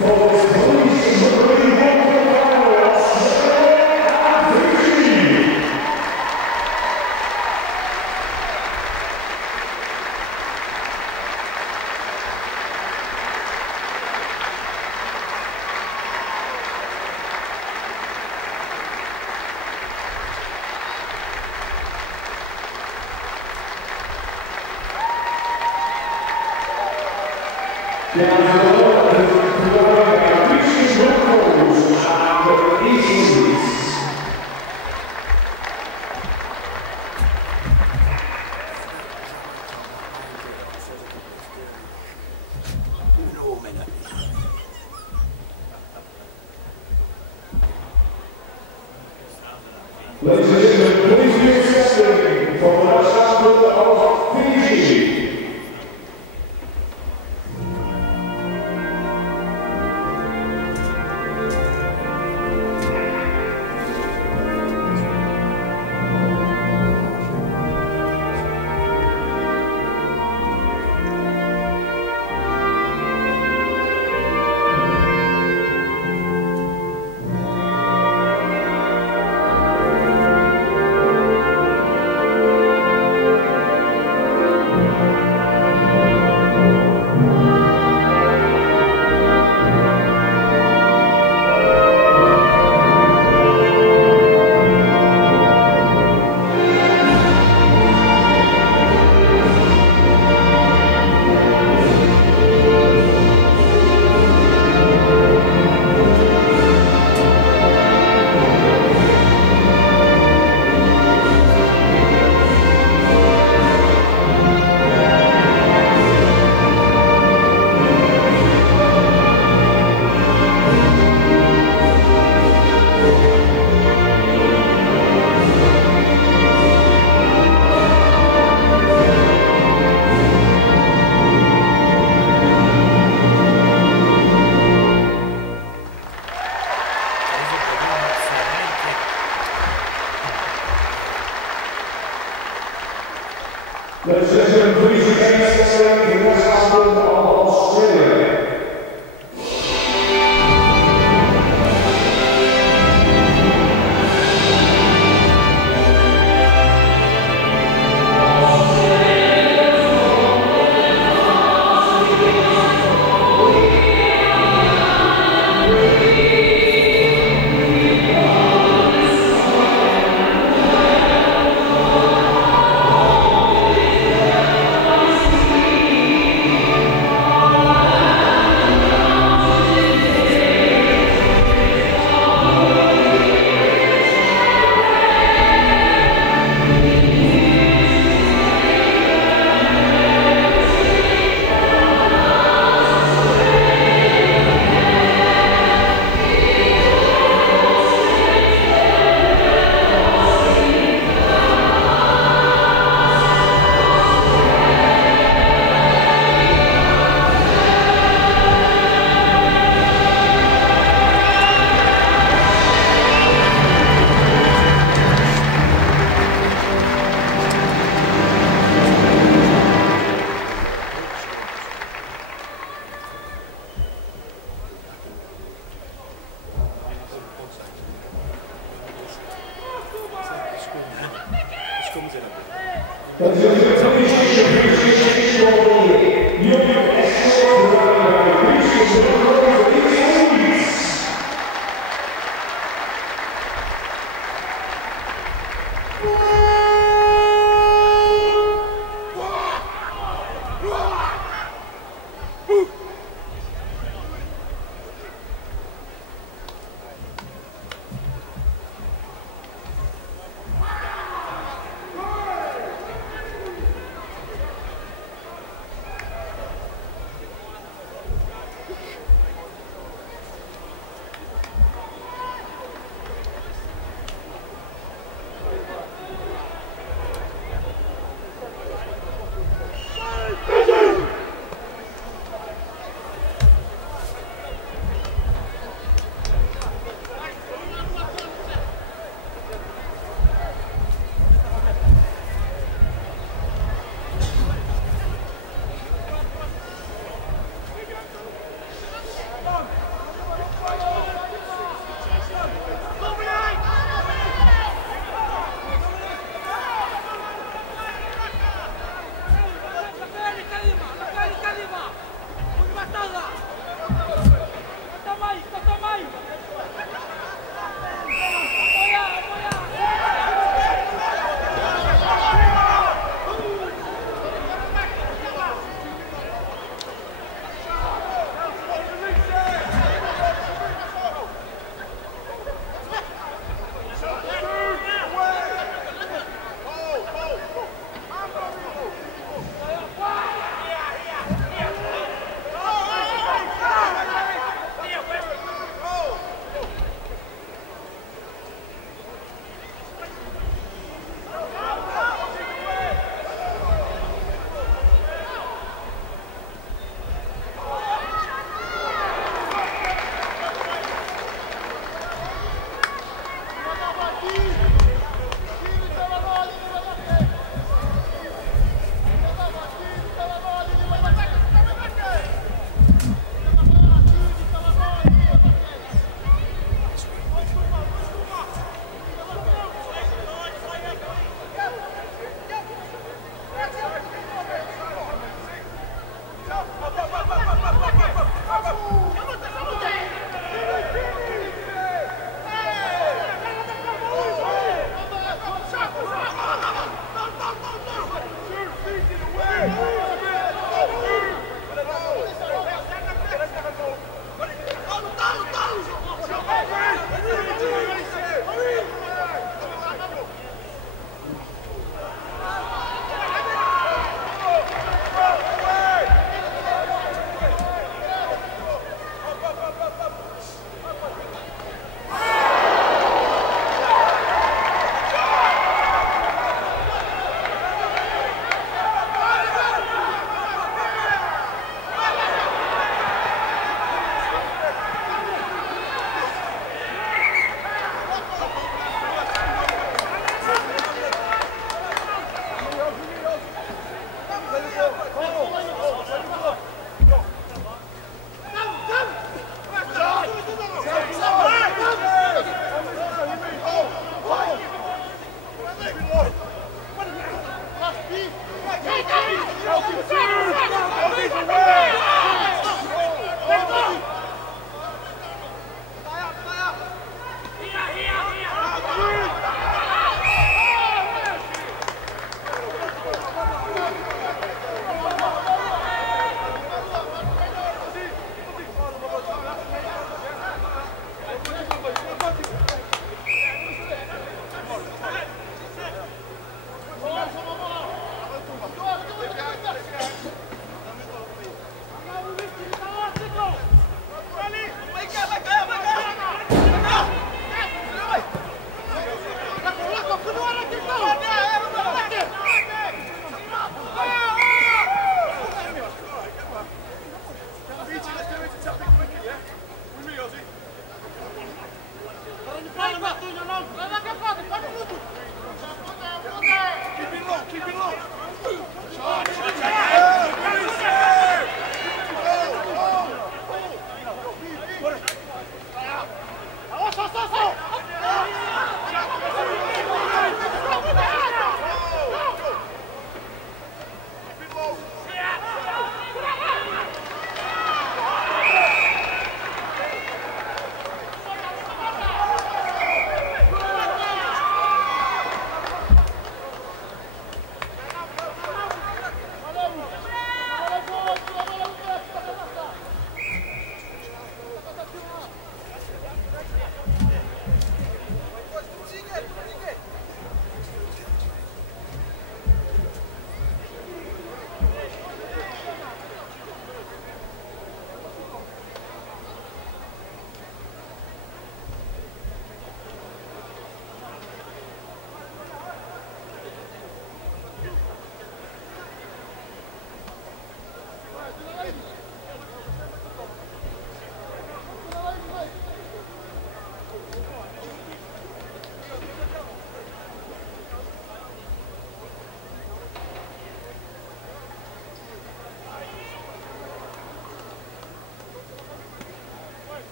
Ladies and gentlemen, please be accepted from the champion of Fiji. Ladies and gentlemen, please accept the West Island of Australia.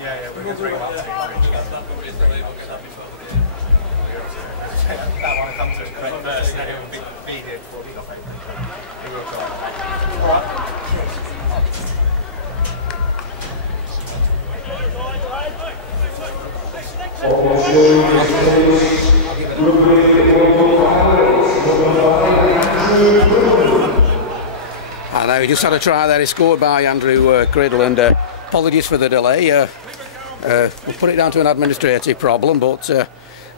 Yeah, we're going to bring him up. That one comes to him correct first, and then he'll be here before he got paid. He will go. Alright. I know, he just had a try there. He scored by Andrew Criddle, and apologies for the delay. We'll put it down to an administrative problem, but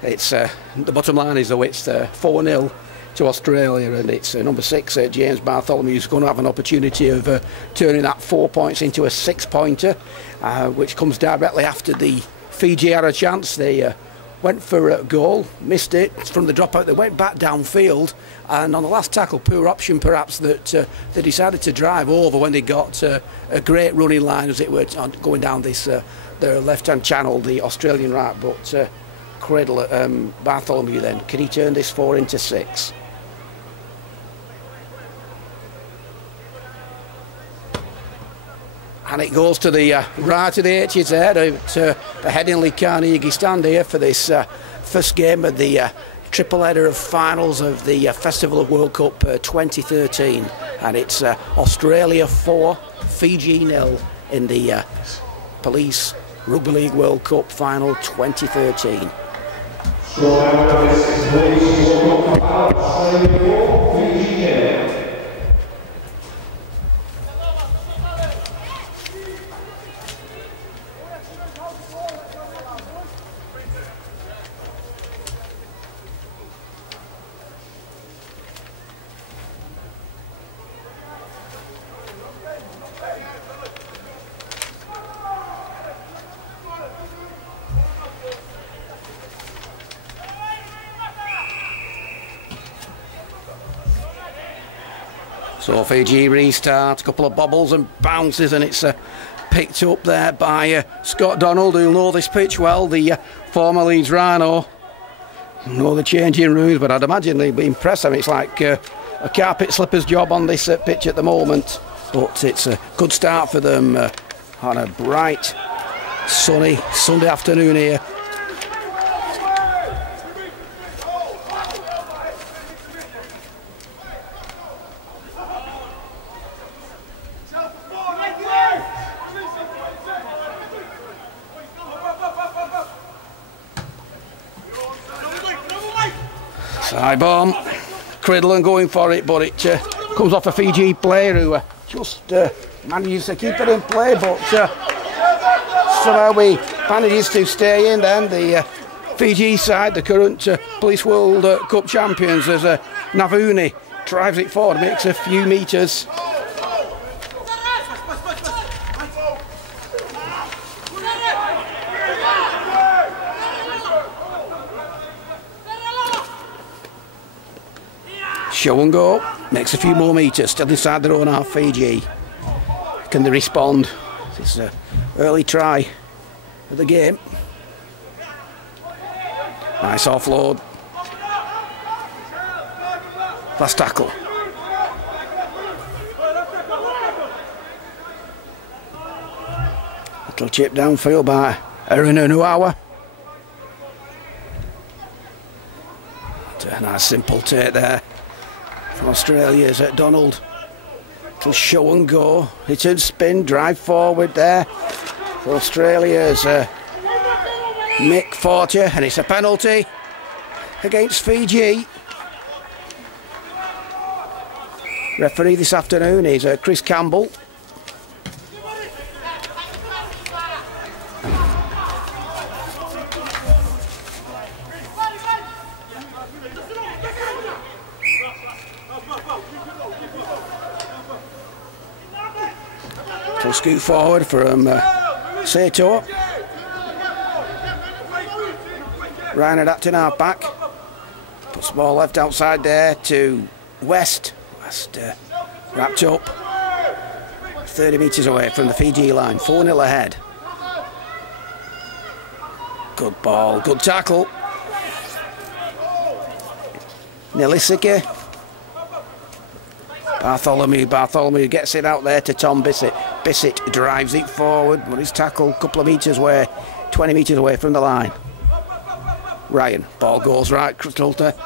it's the bottom line is though it's 4-0 to Australia, and it's number 6 James Bartholomew is going to have an opportunity of turning that 4 points into a 6-pointer, which comes directly after the Fiji had a chance. They went for a goal, missed it from the dropout. They went back downfield, and on the last tackle, poor option perhaps, that they decided to drive over when they got a great running line as it were going down this their left-hand channel, the Australian right. But Criddle, Bartholomew then, can he turn this 4 into 6? And it goes to the right of the H's there, the Headingley Carnegie stand here for this first game of the triple header of finals of the Festival of World Cup 2013. And it's Australia 4, Fiji 0 in the Police Rugby League World Cup Final 2013. So Fiji restart, a couple of bobbles and bounces, and it's picked up there by Scott Donald, who'll know this pitch well, the former Leeds Rhino. Know the changing rooms, but I'd imagine they'd be impressed. I mean, it's like a carpet slipper's job on this pitch at the moment, but it's a good start for them on a bright, sunny Sunday afternoon here. Side bomb, Criddle and going for it, but it comes off a Fiji player who just manages to keep it in play, but somehow he manages to stay in then. The Fiji side, the current Police World Cup champions, as Navuni drives it forward, makes a few metres. Show and go, makes a few more metres, still inside their own half. Fiji, can they respond? It's an early try of the game. Nice offload. Last tackle. Little chip downfield by Erin Nuawa. A nice simple take there from Australia's Donald. Little show and go. Hit and spin, drive forward there for Australia's Mick Fortier, and it's a penalty against Fiji. Referee this afternoon is Chris Campbell. Little scoot forward from Sato. Ryan adapting half back. Puts the ball left outside there to West. West wrapped up. 30 metres away from the Fiji line. 4-0 ahead. Good ball, good tackle. Nilisiki. Bartholomew gets it out there to Tom Bissett. Bissett drives it forward, but he's tackled a couple of metres away, 20 metres away from the line. Ryan, ball goes right, Crystalter,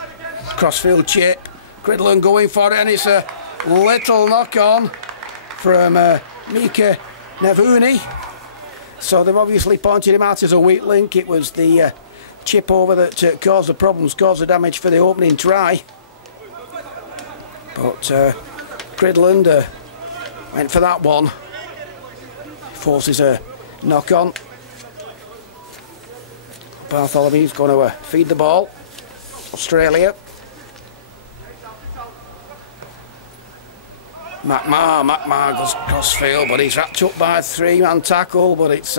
crossfield chip, Gridland going for it, and it's a little knock on from Mika Nevuni. So they've obviously pointed him out as a weak link. It was the chip over that caused the problems, caused the damage for the opening try. But Gridland went for that one. Forces a knock on. Bartholomew's going to feed the ball. Australia. McMahon goes crossfield, but he's wrapped up by a 3-man tackle, but it's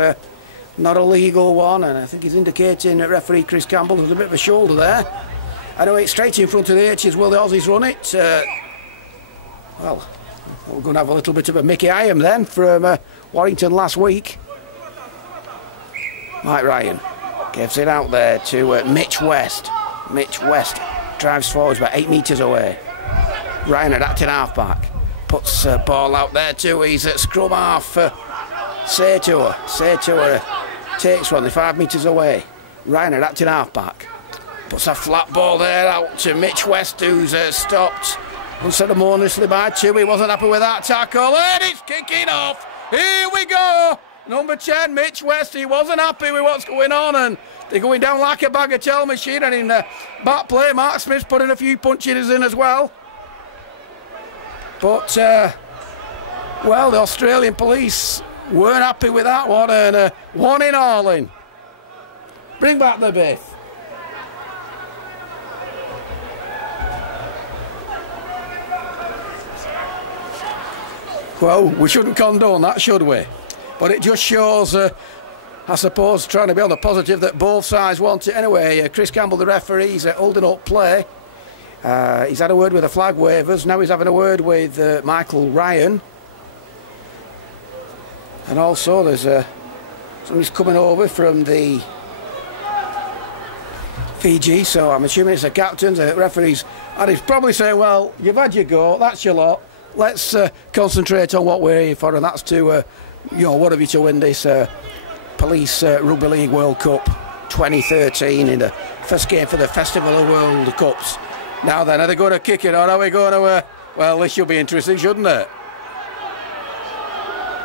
not a legal one, and I think he's indicating that referee Chris Campbell has a bit of a shoulder there. Anyway, it's straight in front of the H's. Will the Aussies run it? Well, we're going to have a little bit of a Mickey Iam then from Warrington last week. Mike Ryan gives it out there to Mitch West. Mitch West drives forwards about 8 metres away. Ryan at acting half-back. Puts ball out there too. He's at scrum half. Setua takes one. They're 5 metres away. Ryan at acting half-back. Puts a flat ball there out to Mitch West, who's stopped unceremoniously by 2. He wasn't happy with that tackle, and it's kicking off. Here we go. Number 10, Mitch West. He wasn't happy with what's going on, and they're going down like a bag of tell machine. And in back play, Mark Smith's putting a few punches in as well. But well, the Australian police weren't happy with that one, and 1 in all in. Bring back the Biff. Well, we shouldn't condone that, should we? But it just shows, I suppose, trying to be on the positive that both sides want it. Anyway, Chris Campbell, the referee, is holding up play. He's had a word with the flag wavers. Now he's having a word with Michael Ryan. And also there's somebody's coming over from the Fiji, so I'm assuming it's the captain, the referees. And he's probably saying, well, you've had your go, that's your lot. Let's concentrate on what we're here for, and that's to, what have you to win this Police Rugby League World Cup 2013 in the first game for the Festival of World Cups. Now then, are they going to kick it, or are we going to, well, this should be interesting, shouldn't it?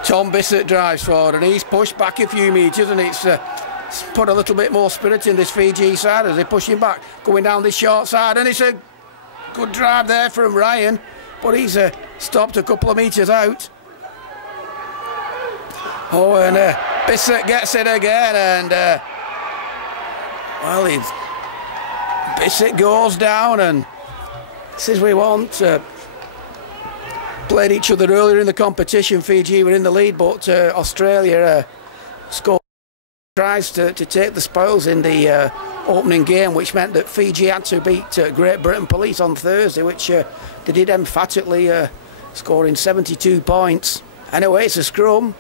Tom Bissett drives forward, and he's pushed back a few metres, and it's put a little bit more spirit in this Fiji side as they push him back, going down this short side, and it's a good drive there from Ryan. But he's stopped a couple of metres out. Oh, and Bissett gets it again, and well, Bissett goes down, and this is what we want. Played each other earlier in the competition. Fiji were in the lead, but Australia scored. Tries to take the spoils in the opening game, which meant that Fiji had to beat Great Britain Police on Thursday, which they did emphatically, scoring 72 points. Anyway, it's a scrum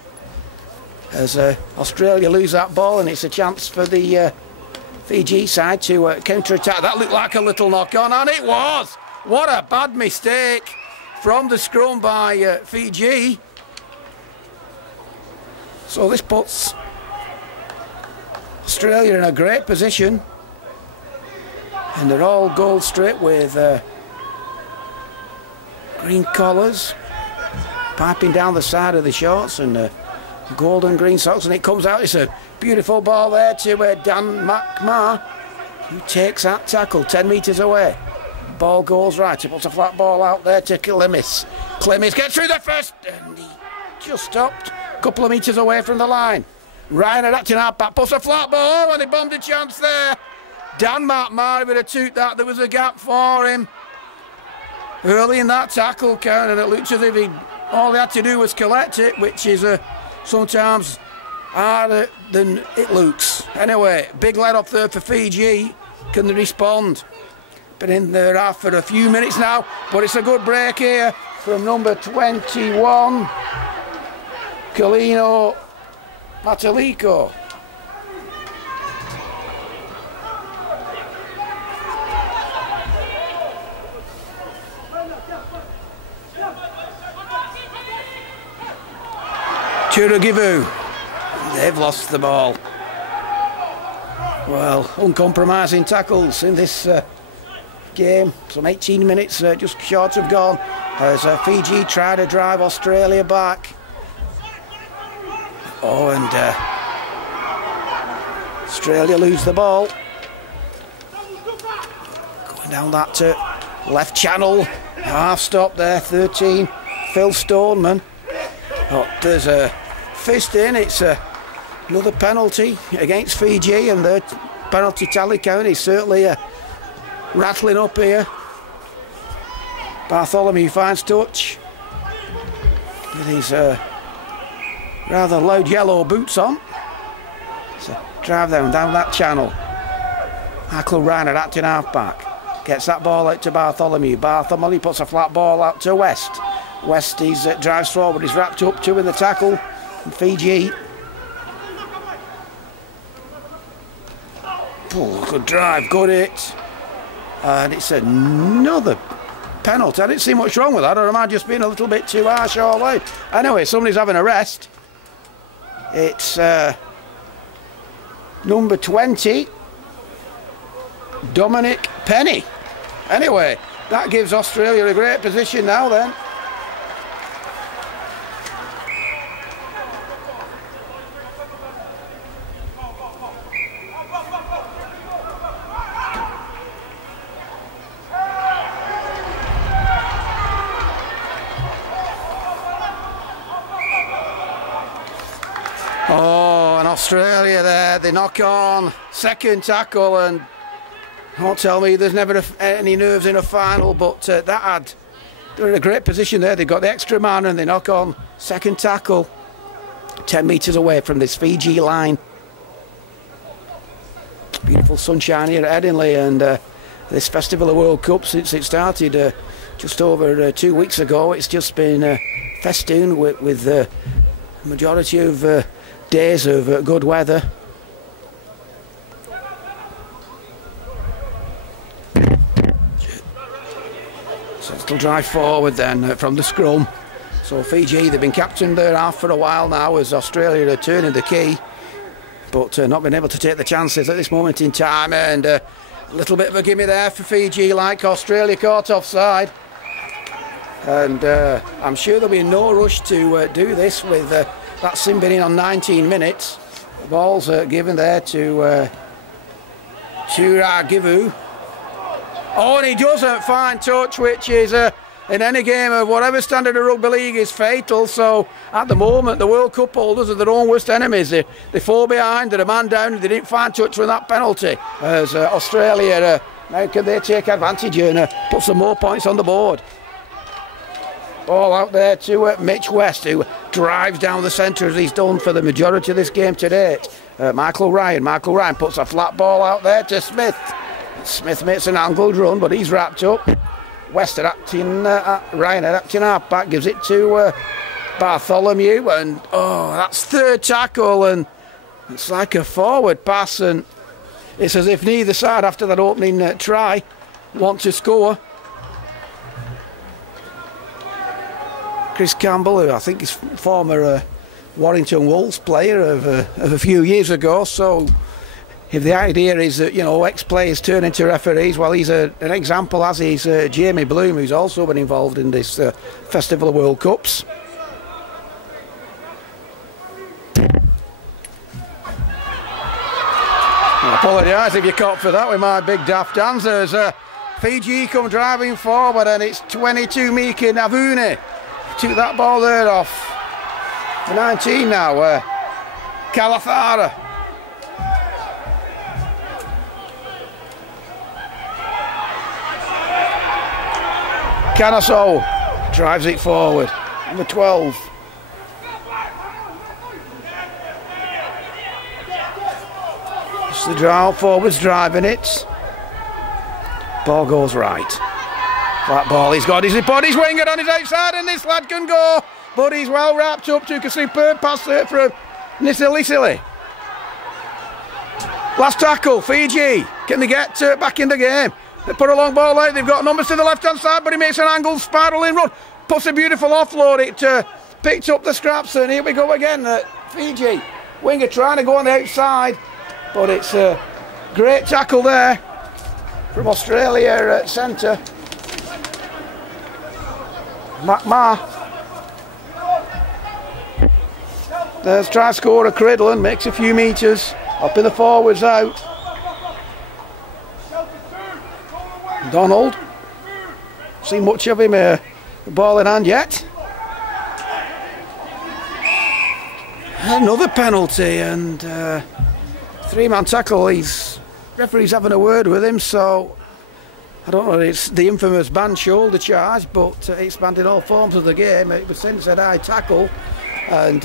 as Australia lose that ball, and it's a chance for the Fiji side to counter-attack. That looked like a little knock-on, and it was! What a bad mistake from the scrum by Fiji. So this puts Australia in a great position, and they're all gold strip with green collars piping down the side of the shorts, and golden green socks, and it comes out. It's a beautiful ball there to Dan McMahon, who takes that tackle 10 metres away. Ball goes right, he puts a flat ball out there to Clemis. Clemis gets through the first, and he just stopped a couple of metres away from the line. Ryan had acting out back, puts a flat ball, and he bombed a chance there. Dan McMahon would have took that. There was a gap for him early in that tackle count, and it looked as if all he had to do was collect it, which is sometimes harder than it looks. Anyway, big let up there for Fiji. Can they respond? Been in their half for a few minutes now, but it's a good break here from number 21, Colino Mataliko. Givu. They've lost the ball. Well, uncompromising tackles in this game. Some 18 minutes just short of gone as Fiji try to drive Australia back. Oh, and Australia lose the ball. Going down that left channel. Half stop there, 13. Phil Stoneman. Oh, there's a fist in. It's another penalty against Fiji, and the penalty tally count is certainly rattling up here. Bartholomew finds touch with his rather loud yellow boots on. So drive down that channel. Michael Ryan at acting half-back. Gets that ball out to Bartholomew. Bartholomew puts a flat ball out to West. West drives forward. He's wrapped up two in the tackle. And Fiji. Oh, good drive, good hit. And it's another penalty. I didn't see much wrong with that, or am I just being a little bit too harsh all out? Anyway, somebody's having a rest. It's number 20, Dominic Penny. Anyway, that gives Australia a great position now then. Oh, and Australia there, they knock on, second tackle, and don't tell me there's never any nerves in a final, but they're in a great position there. They've got the extra man and they knock on, second tackle, 10 metres away from this Fiji line. Beautiful sunshine here at Headingley, and this Festival of World Cup, since it started just over 2 weeks ago, it's just been festooned with the majority of days of good weather. So it'll drive forward then from the scrum. So Fiji, they've been captained their half for a while now as Australia are turning the key, but not been able to take the chances at this moment in time, and a little bit of a gimme there for Fiji, like Australia caught offside. And I'm sure there'll be no rush to do this with that sin bin in on 19 minutes. The ball's given there to Givu. Oh, and he doesn't find touch, which is in any game of whatever standard of rugby league is fatal. So at the moment, the World Cup holders are their own worst enemies. They fall behind, they're a man down, and they didn't find touch with that penalty. As Australia, now can they take advantage and put some more points on the board? Ball out there to Mitch West, who drives down the centre as he's done for the majority of this game to date. Michael Ryan puts a flat ball out there to Smith. Smith makes an angled run, but he's wrapped up. West Ryan at acting half-back, gives it to Bartholomew, and oh, that's third tackle, and it's like a forward pass, and it's as if neither side, after that opening try, want to score. Chris Campbell, who I think is former Warrington Wolves player of a few years ago, so if the idea is that, you know, ex-players turn into referees, well, he's an example, as is Jamie Bloom, who's also been involved in this Festival of World Cups. I apologise if you caught for that with my big daft hands. As Fiji come driving forward, and it's 22 Miki Navune. Took that ball there off. 19 now, Kalathara. Canaso drives it forward. Number 12. It's the draw, forwards driving it. Ball goes right. That ball, he's got his body's winged on his outside, and this lad can go, but he's well wrapped up. Took a superb pass there from Nisili. Last tackle, Fiji. Can they get back in the game? They put a long ball out. They've got numbers to the left hand side, but he makes an angled spiralling run. Puts a beautiful offload it to picked up the scraps, and here we go again. Fiji winger trying to go on the outside, but it's a great tackle there from Australia at centre. McMahon. There's try scorer Cridland, makes a few metres, up in the forwards out. Donald, seen much of him, the ball in hand yet. Another penalty, and three-man tackle. Referee's having a word with him, so I don't know, it's the infamous banned shoulder charge, but it's banned in all forms of the game. It was since a high tackle, and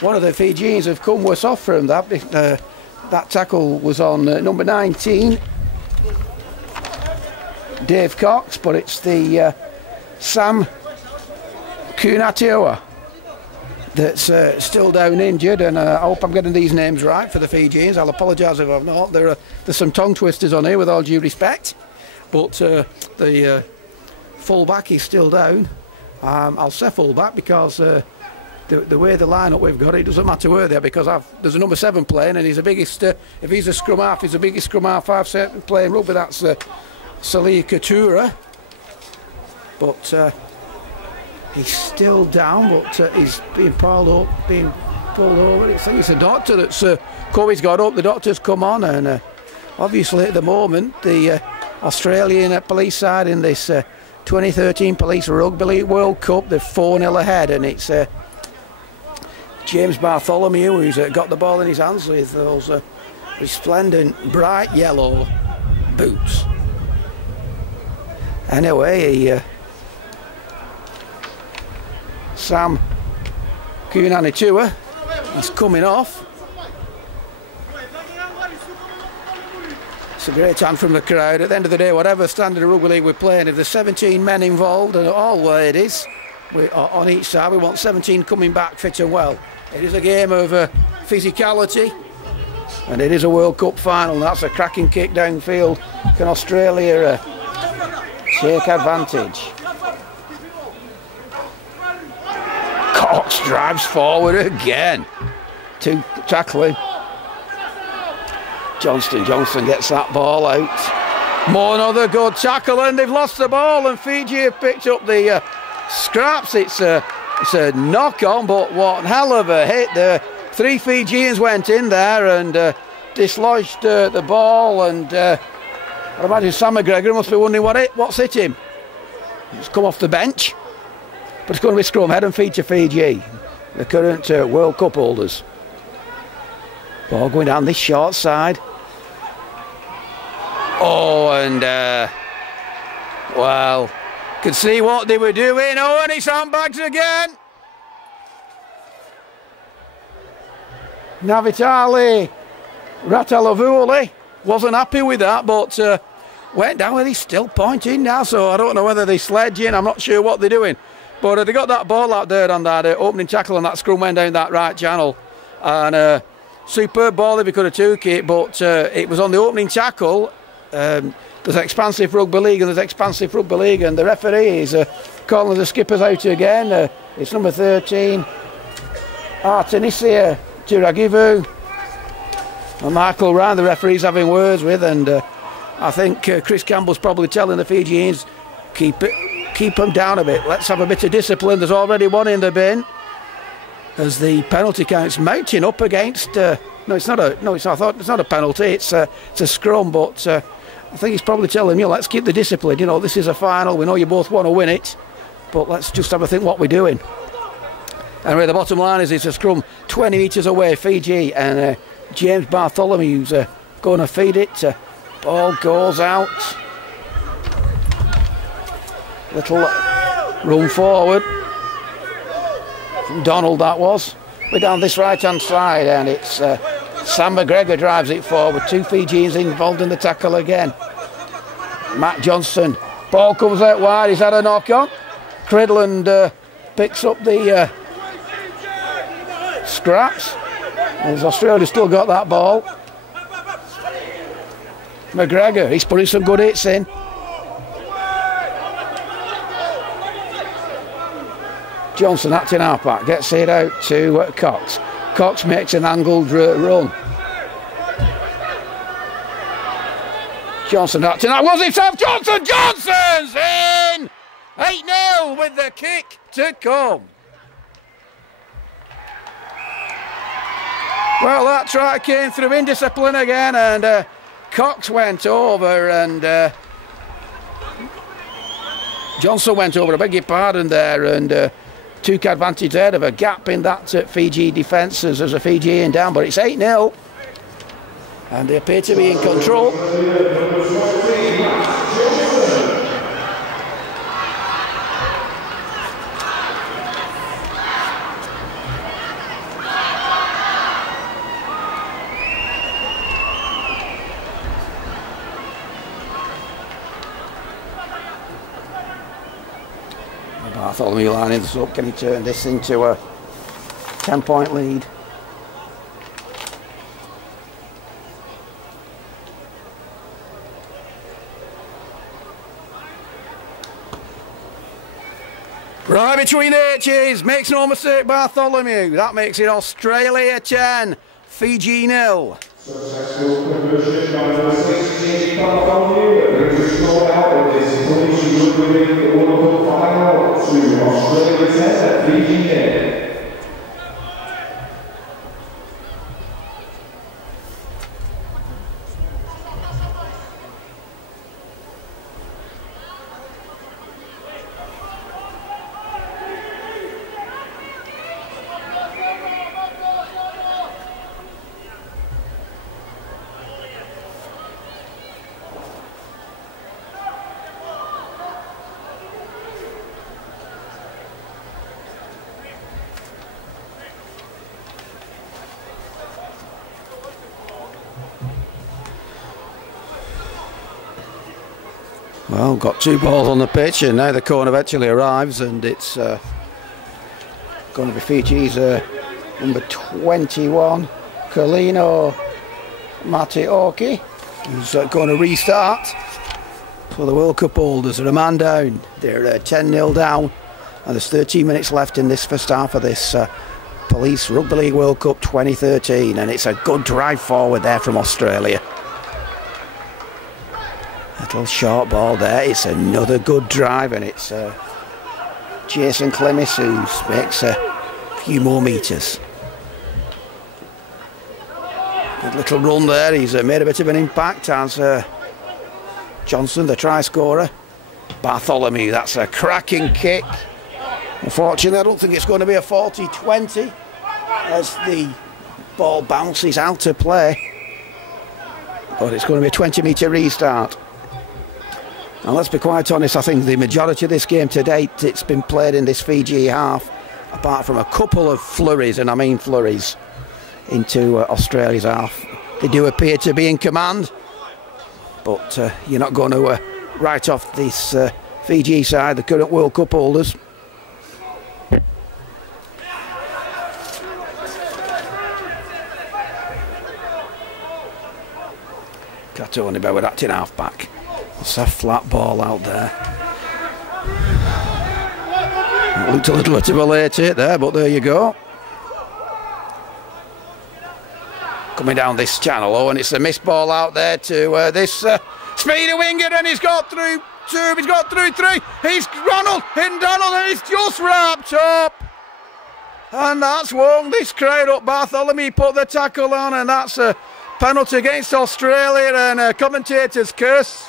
one of the Fijians have come worse off from that. That tackle was on number 19, Dave Cox, but it's the Sam Kunatioa that's still down injured, and I hope I'm getting these names right for the Fijians. I'll apologise if I'm not. There's some tongue twisters on here, with all due respect, but the full-back is still down. I'll say full-back because the way the line-up we've got, it doesn't matter where they're, because there's a number 7 playing, and he's the biggest, if he's a scrum half, he's the biggest scrum half I've seen playing rugby. That's Salih Katura, but he's still down, but he's being pulled over. I think it's the doctor that's Corey's got up. The doctor's come on, and obviously at the moment the Australian police side in this 2013 Police Rugby League World Cup, they're 4-0 ahead, and it's James Bartholomew who's got the ball in his hands with those resplendent bright yellow boots. Anyway, Sam Kunanitua, he's coming off. It's a great hand from the crowd. At the end of the day, whatever standard of rugby league we're playing, if there's 17 men involved, and all ladies, on each side, we want 17 coming back fit and well. It is a game of physicality, and it is a World Cup final. That's a cracking kick downfield. Can Australia take advantage? Cox drives forward again to tackling. Johnston gets that ball out. More another good tackle, and they've lost the ball, and Fiji have picked up the scraps. It's a knock on, but what hell of a hit. The 3 Fijians went in there and dislodged the ball, and I imagine Sam McGregor must be wondering what's hit him. He's come off the bench. But it's going to be scrum, head and feet to Fiji, the current World Cup holders. Ball going down this short side. Oh, and well, could see what they were doing. Oh, and it's handbags again. Navitali Ratalavuli wasn't happy with that, but went down with. He's still pointing now, so I don't know whether they're sledging. I'm not sure what they're doing. But they got that ball out there on that opening tackle, and that scrum went down that right channel. And superb ball if he could have took it, but it was on the opening tackle. There's expansive rugby league, and there's expansive rugby league, and the referee is calling the skippers out again. It's number 13, Artenisia Tiragivu. And Michael Ryan, the referee's having words with, and I think Chris Campbell's probably telling the Fijians, keep them down a bit. Let's have a bit of discipline. There's already one in the bin, as the penalty count's mounting up against. It's not a penalty. It's a scrum, but I think he's probably telling you, let's keep the discipline. You know, this is a final. We know you both want to win it, but let's just have a think what we're doing. Anyway, the bottom line is it's a scrum 20 metres away, Fiji, and James Bartholomew's going to feed it. Ball goes out. Little run forward from Donald, that was. We're down this right-hand side, and it's Sam McGregor drives it forward. 2 Fijians involved in the tackle again. Matt Johnson. Ball comes out wide. He's had a knock on. Cridland picks up the scraps. As Australia still got that ball. McGregor, he's putting some good hits in. Johnson acting half-back, gets it out to Cox. Cox makes an angled run. Johnson acting out, was himself, Johnson! Johnson's in! 8-0 with the kick to come. Well, that try came through indiscipline again, and Cox went over, and Johnson went over, I beg your pardon there, and took advantage there of a gap in that Fiji defence as a Fijian down, but it's 8-0, and they appear to be in control. Bartholomew lining this up, can he turn this into a 10-point lead? Right between H's, makes no mistake Bartholomew, that makes it Australia 10, Fiji 0. Successful conversion by number 16, Bartholomew, that brings the score out of this collision winning the World Cup final to Australia 10 and Fiji 0. Well, got two balls on the pitch, and now the corner eventually arrives, and it's going to be Fiji's number 21, Kalino Matioki, who's going to restart for the World Cup holders. They're a man down, they're 10-0 down, and there's 13 minutes left in this first half of this Police Rugby League World Cup 2013, and it's a good drive forward there from Australia. Little short ball there, it's another good drive, and it's Jason Clemmis who makes a few more metres. Good little run there, he's made a bit of an impact as Johnson, the try scorer. Bartholomew, that's a cracking kick. Unfortunately, I don't think it's going to be a 40-20 as the ball bounces out of play, but it's going to be a 20-metre restart. And let's be quite honest, I think the majority of this game to date, it's been played in this Fiji half, apart from a couple of flurries, and I mean flurries, into Australia's half. They do appear to be in command, but you're not going to write off this Fiji side, the current World Cup holders. Katoni Bauer acting half back. It's a flat ball out there. It looked a little bit of a late hit there, but there you go. Coming down this channel, and it's a missed ball out there to this speedy winger, and he's got through two, he's got through three, he's Donald, and he's just wrapped up. And that's wound this crowd up. Bartholomew put the tackle on, and that's a penalty against Australia, and commentators curse.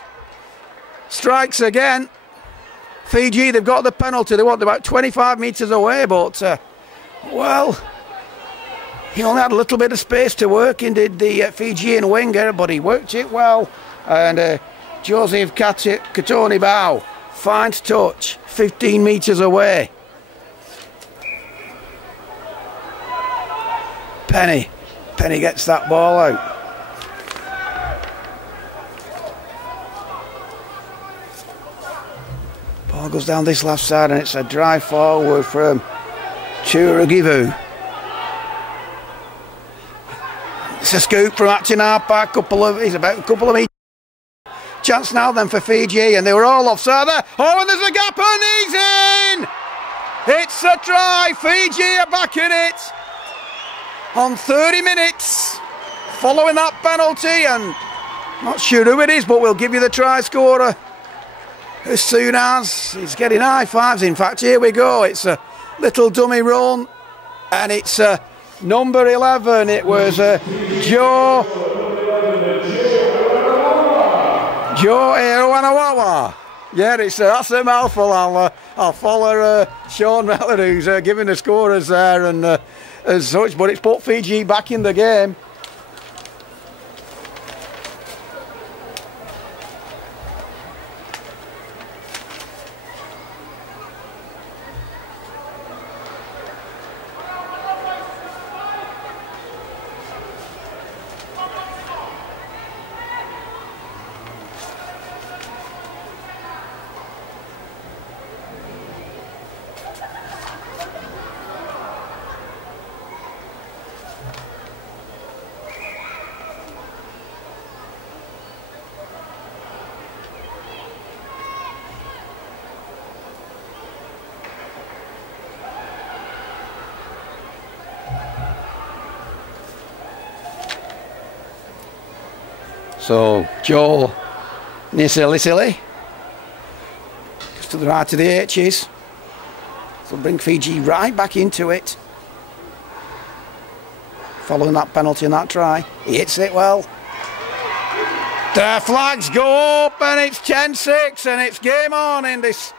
Strikes again. Fiji, they've got the penalty. They want about 25 metres away, but well, he only had a little bit of space to work in, did the Fijian winger, but he worked it well. And Joseph Katoni Bau finds touch 15 metres away. Penny gets that ball out. Ball goes down this left side, and it's a drive forward from Churagivu. It's a scoop from acting half-back, he's about a couple of meters. Chance now then for Fiji, and they were all offside there. Oh, and there's a gap, and he's in! It's a try. Fiji are back in it on 30 minutes following that penalty, and not sure who it is, but we'll give you the try scorer as soon as he's getting high fives. In fact, here we go. It's a little dummy run, and it's number 11. It was Joe Eowanawawa. Yeah, that's a mouthful. I'll follow Sean Mellor, who's giving the scorers there and as such, but it's put Fiji back in the game. So Joel Nisili, just to the right of the H's. So bring Fiji right back into it. Following that penalty and that try. He hits it well. The flags go up and it's 10-6 and it's game on in this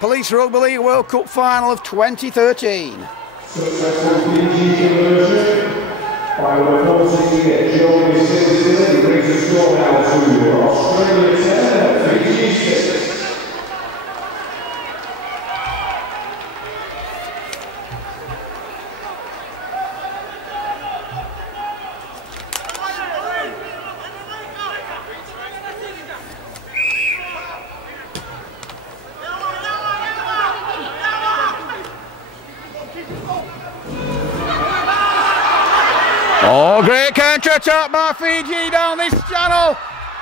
Police Rugby League World Cup final of 2013. Successful Fiji conversion by number 14, Joe Nisili, brings the score now to Australia 10, Fiji 6. Oh, great counter-attack by Fiji down this channel.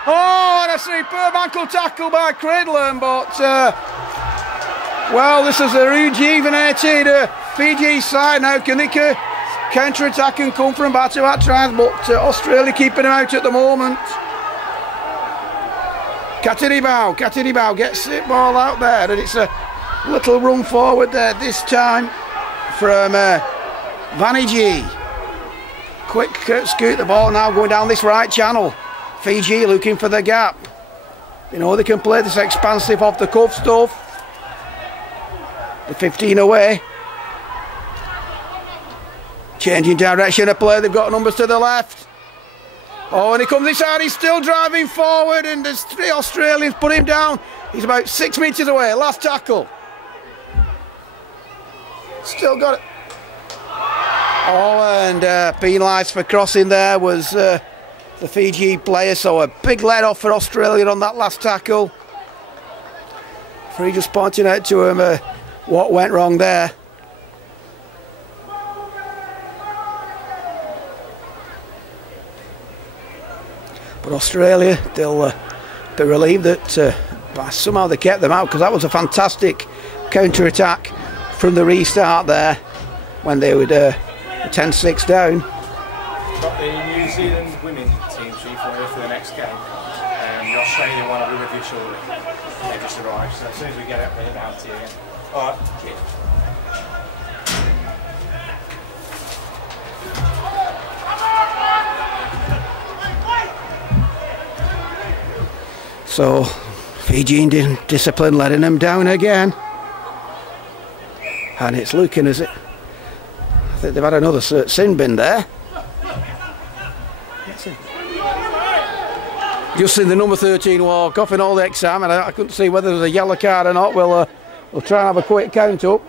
Oh, and a superb ankle tackle by Cridland, but, well, this is a rejuvenated Fiji side now. Can they counter-attack and come from back-to-back tries, but Australia keeping them out at the moment. Katiribau gets the ball out there, and it's a little run forward there this time from Vaniji. Quick scoot the ball now going down this right channel. Fiji looking for the gap. You know they can play this expansive off the cuff stuff. The 15 away. Changing direction of play, they've got numbers to the left. Oh, and he comes inside, he's still driving forward, and there's 3 Australians put him down. He's about 6 metres away, last tackle. Still got it. Oh, and penalised for crossing there was the Fiji player, so a big let off for Australia on that last tackle. Free just pointing out to him what went wrong there. But Australia, they'll be relieved that somehow they kept them out, because that was a fantastic counter-attack from the restart there when they would 10-6 down. Got the New Zealand women's team chief away for the next game. The Australian one will be with you shortly. They just arrived, so as soon as we get it, we'll get out to you again. Alright, cheers. So Fiji discipline letting them down again. And it's looking as it. I think they've had another sin bin there. Just seen the number 13 walk off in all the excitement. I couldn't see whether there was a yellow card or not. We'll try and have a quick count up.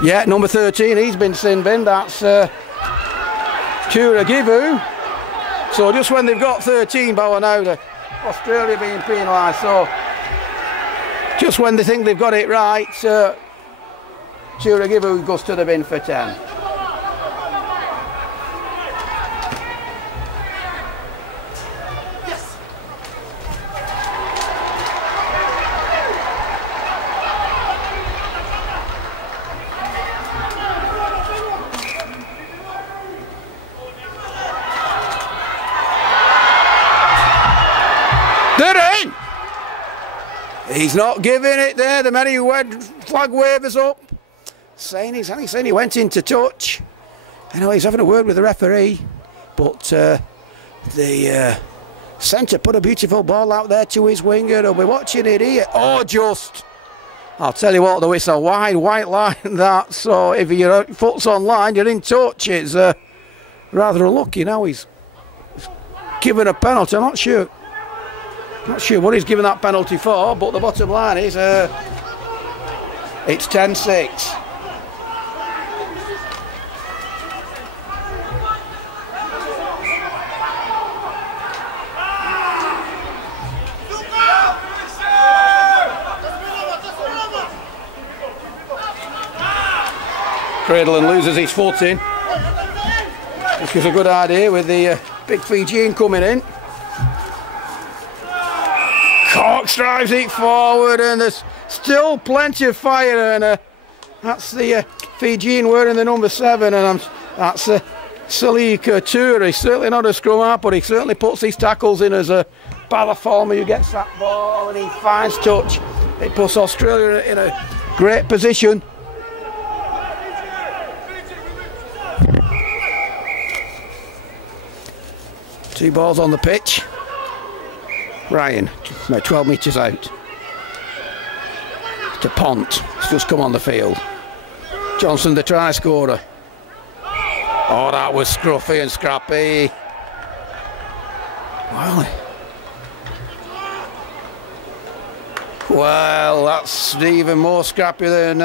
Yeah, number 13, he's been sin bin. That's Churagivu. So just when they've got 13 by now, Australia being penalised. So just when they think they've got it right, Churagivu goes to the bin for 10. He's not giving it there. The many flag wavers up. Saying he went into touch. I know he's having a word with the referee, but the centre put a beautiful ball out there to his winger. He'll be watching it here. Oh, just. I'll tell you what, though, it's a wide white line that. So if your foot's on line, you're in touch. It's rather unlucky. Now he's given a penalty. I'm not sure what he's given that penalty for, but the bottom line is it's 10-6. Cradleland loses his footing. This was a good idea with the big Fijian coming in. Cox drives it forward and there's still plenty of fire, and that's the Fijian wearing the number 7, and that's Salik Toure. He's certainly not a scrum half, but he certainly puts his tackles in as a Balaformer who gets that ball and he finds touch. It puts Australia in a great position. Two balls on the pitch. Ryan, no, 12 metres out. To Pont, he's just come on the field. Johnson, the try scorer. Oh, that was scruffy and scrappy. Well, that's even more scrappy than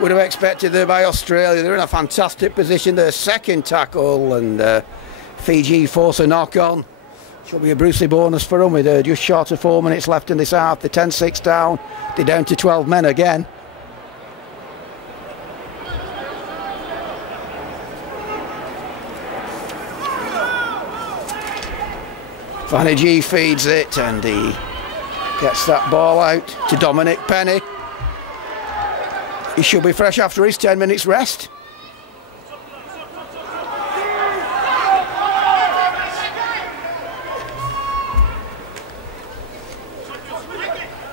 would have expected there by Australia. They're in a fantastic position. Their second tackle, and Fiji force a knock on. Should be a Brucey bonus for them with just short of 4 minutes left in this half. They're 10-6 down. They're down to 12 men again. Fanny G feeds it and he gets that ball out to Dominic Penny. He should be fresh after his 10 minutes rest.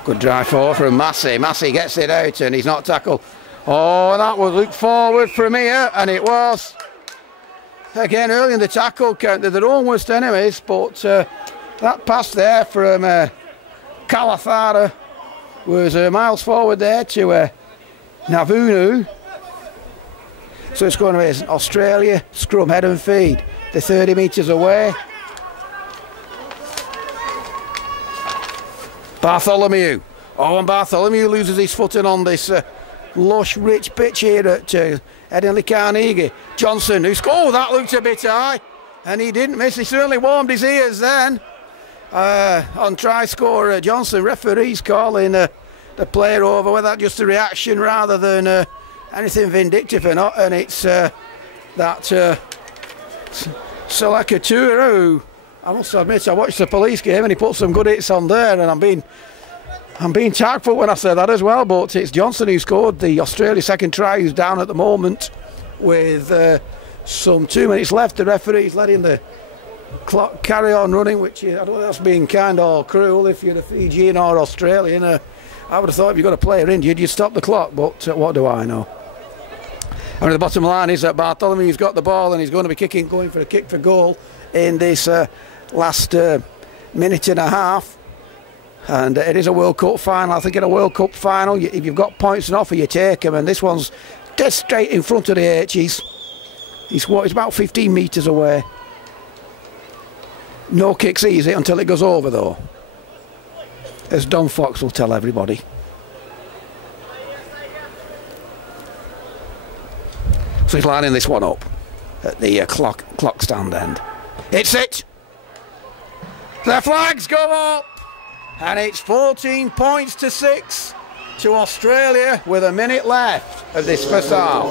Good drive forward from Massey. Massey gets it out and he's not tackled. Oh, that was looked forward from here, and it was. Again, early in the tackle count, they're their own worst enemies, but that pass there from Kalathara was miles forward there to Navunu. So it's going to be Australia, scrum, head and feed. They're 30 metres away. Bartholomew. Oh, and Bartholomew loses his footing on this lush, rich pitch here at Headingley Carnegie. Johnson, who scored, oh, that looked a bit high, and he didn't miss. He certainly warmed his ears then. On try scorer Johnson, referees calling the player over, whether that's just a reaction rather than anything vindictive or not, and it's that Salaka Toure, who I must admit I watched the Police game and he put some good hits on there, and I'm being tactful when I say that as well, but it's Johnson who scored the Australia second try, who's down at the moment with some 2 minutes left. The referee's letting the clock carry on running, which I don't know if that's being kind or cruel if you're a Fijian or Australian. I would have thought if you've got a player injured you'd stop the clock, but what do I know? I mean, the bottom line is that Bartholomew's got the ball and he's going to be going for a kick for goal in this last minute and a half. And it is a World Cup final. I think in a World Cup final, if you've got points and offer, you take them. And this one's dead straight in front of the H. He's about 15 metres away. No kicks easy until it goes over, though, as Don Fox will tell everybody. So he's lining this one up at the clock stand end. It's it. The flags go up. And it's 14 points to 6 to Australia with a minute left of this first half.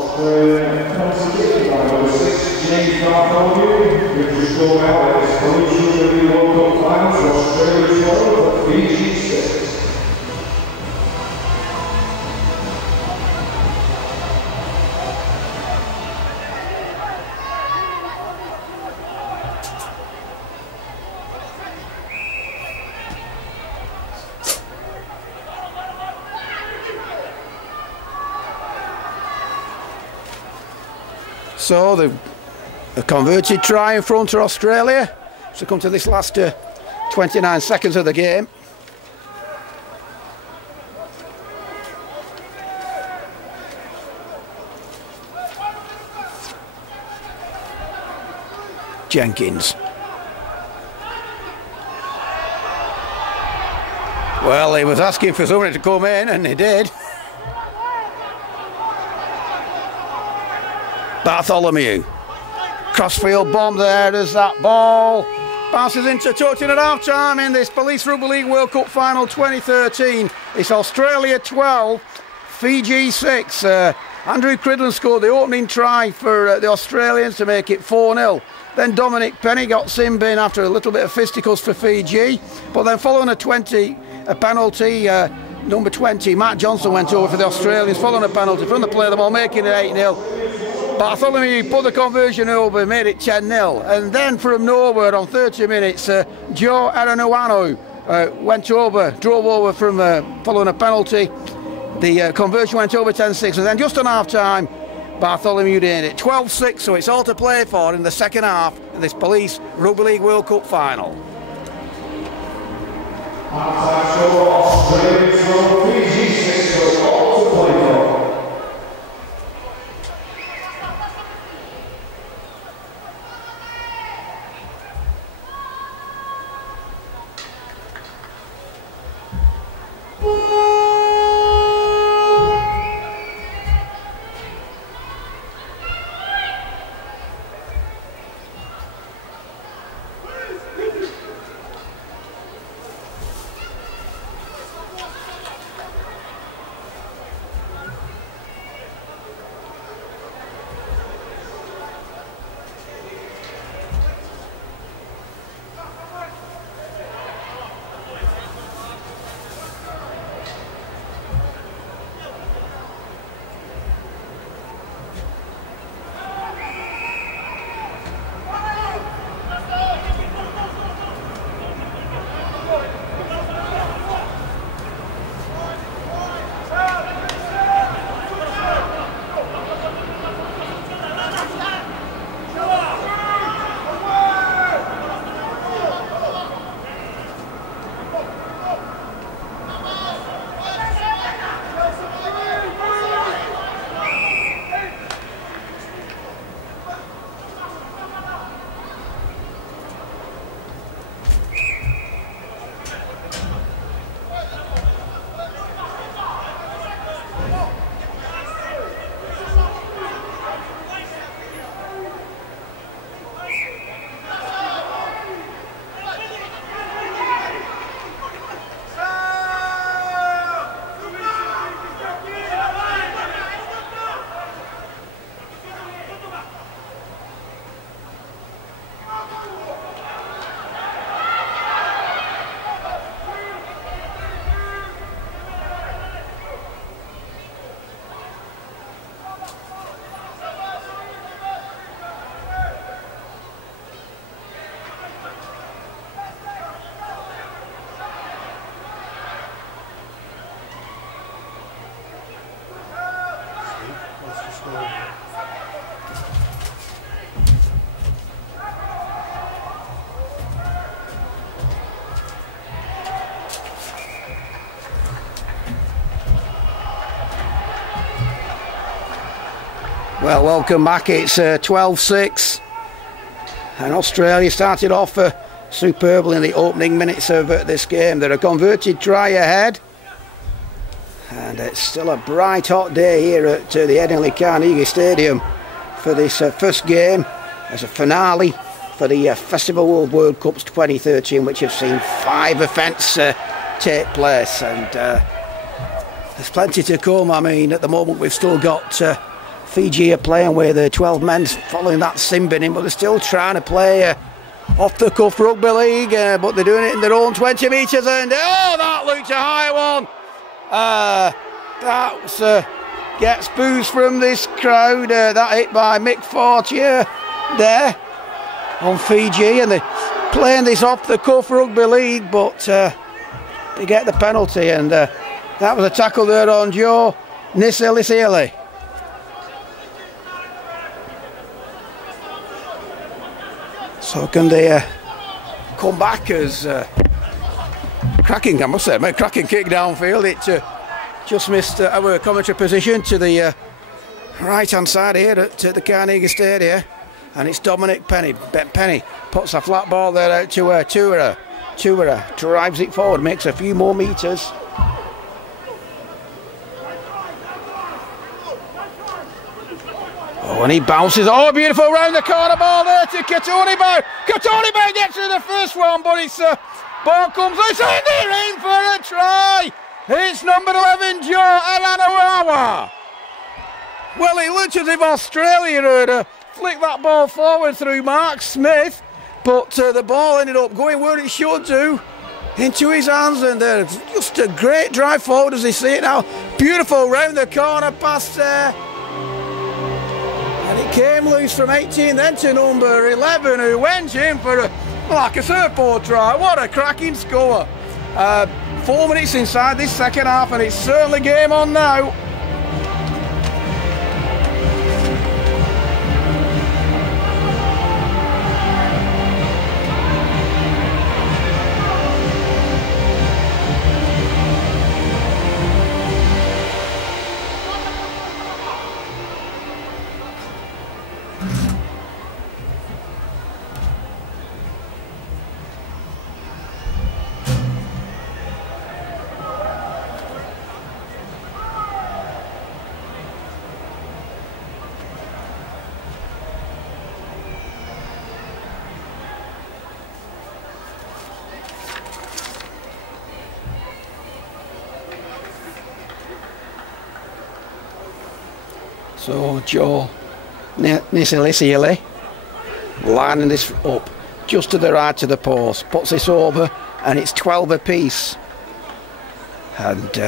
So the converted try in front of Australia. So come to this last 29 seconds of the game. Jenkins. Well, he was asking for somebody to come in, and he did. Bartholomew. Crossfield bomb there as that ball bounces into touching at half time in this Police Rugby League World Cup Final 2013. It's Australia 12, Fiji 6. Andrew Cridland scored the opening try for the Australians to make it 4-0. Then Dominic Penny got sinned in after a little bit of fisticuffs for Fiji. But then following a penalty, number 20, Matt Johnson went over for the Australians, following a penalty from the play of the ball, making it 8-0. Bartholomew put the conversion over, made it 10-0. And then from nowhere on 30 minutes, Joe Aranuano drove over from following a penalty. The conversion went over 10-6, and then just on half-time, Bartholomew did it. 12-6, so it's all to play for in the second half of this Police Rugby League World Cup final. Half-time score, Australia 12, Fiji 6, so all to play for. Well, welcome back. It's 12-6, and Australia started off superbly in the opening minutes of this game. They're a converted try ahead, and it's still a bright hot day here at the Headingley Carnegie Stadium for this first game as a finale for the Festival World Cups 2013, which have seen 5 events take place, and there's plenty to come. I mean, at the moment we've still got Fiji are playing with 12 men following that sin binning, but they're still trying to play off-the-cuff rugby league, but they're doing it in their own 20 metres, and oh, that looked a high one. That gets boos from this crowd. That hit by Mick Fortier there on Fiji, and they're playing this off-the-cuff rugby league, but they get the penalty, and that was a tackle there on Joe Nisili. So can they come back as cracking, I must say, a cracking kick downfield. It just missed our commentary position to the right hand side here at the Carnegie Stadium, and it's Dominic Penny. Penny puts a flat ball there out to Tuera drives it forward, makes a few more meters. Oh, and he bounces. Oh, beautiful round the corner ball there to Katonibau. Katonibau gets to the first one, but it's ball comes. It's in there, in for a try. It's number 11, Joe Aranawawa. Well, it looked as if Australia had flicked that ball forward through Mark Smith, but the ball ended up going where it should do, into his hands, and just a great drive forward as they see it now. Beautiful round the corner pass there. And it came loose from 18 then to number 11, who went in for like a surfboard try. What a cracking score. 4 minutes inside this second half, and it's certainly game on now. So Joe Nisilisiele lining this up just to the right of the post, puts this over, and it's 12 apiece. And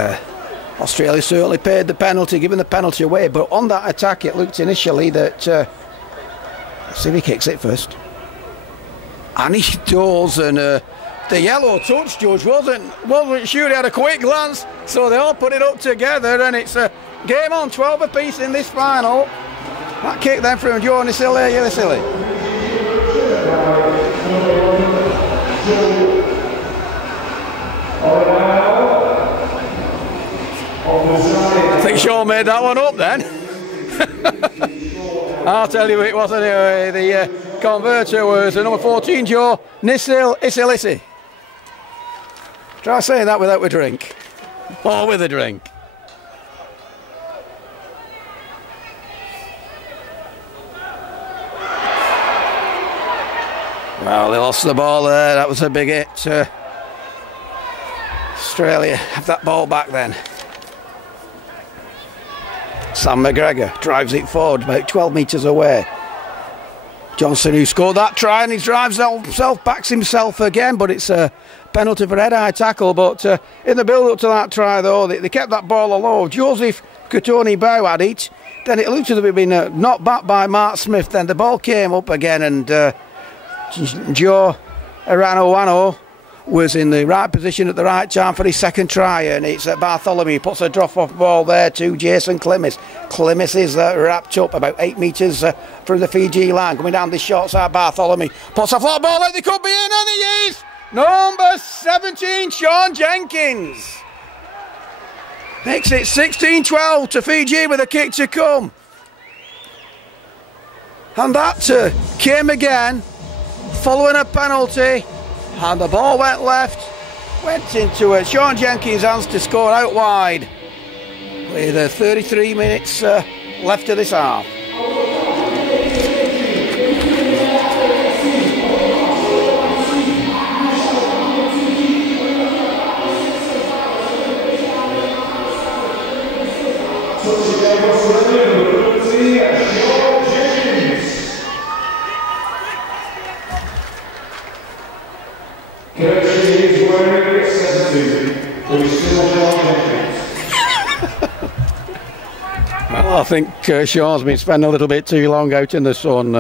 Australia certainly paid the penalty, giving the penalty away, but on that attack it looked initially that let's see if he kicks it first, and he does. And the yellow touch judge wasn't sure. He had a quick glance, so they all put it up together, and it's a game on, 12 apiece in this final. That kick then from Joe Nisilisiele. I think Sean made that one up then. I'll tell you it wasn't anyway. The converter was number 14, Joe Nisilisiele. Try saying that without a drink. Or with a drink. Well, they lost the ball there. That was a big hit. Australia have that ball back then. Sam McGregor drives it forward about 12 metres away. Johnson, who scored that try, and he drives himself, backs himself again, but it's a penalty for head-high tackle. But in the build-up to that try, though, they kept that ball alive. Joseph Katonibau had it. Then it looked as if it had been knocked back by Mark Smith. Then the ball came up again, and Joe Aranawawa was in the right position at the right time for his second try, and it's Bartholomew puts a drop-off ball there to Jason Klimis. Klimis is wrapped up about 8 metres from the Fiji line, coming down this short side. Bartholomew puts a flat ball out, they could be in, and he is! Number 17, Sean Jenkins makes it 16-12 to Fiji with a kick to come, and that came again following a penalty. And the ball went left, went into Sean Jenkins' hands to score out wide with 33 minutes left of this half. Well, I think Sean's been spending a little bit too long out in the sun.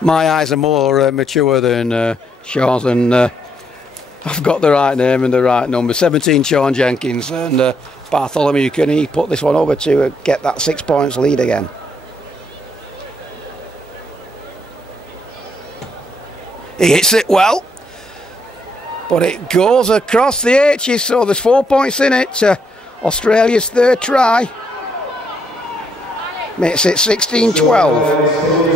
My eyes are more mature than Sean's, and I've got the right name and the right number. 17, Sean Jenkins, and Bartholomew, can he put this one over to get that 6 points lead again? He hits it well, but it goes across the H's, so there's 4 points in it. Australia's third try makes it 16-12.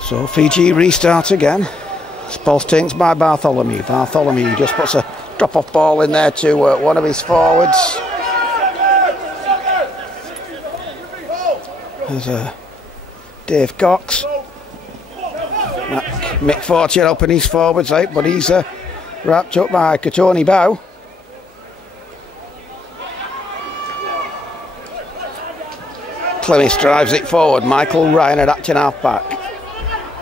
So Fiji restart again. Ball's taken by Bartholomew. Bartholomew just puts a drop-off ball in there to one of his forwards. There's Dave Cox. Mick Fortune helping his forwards out, but he's wrapped up by Katoni Bow. Clemmis drives it forward. Michael Ryan at acting half-back.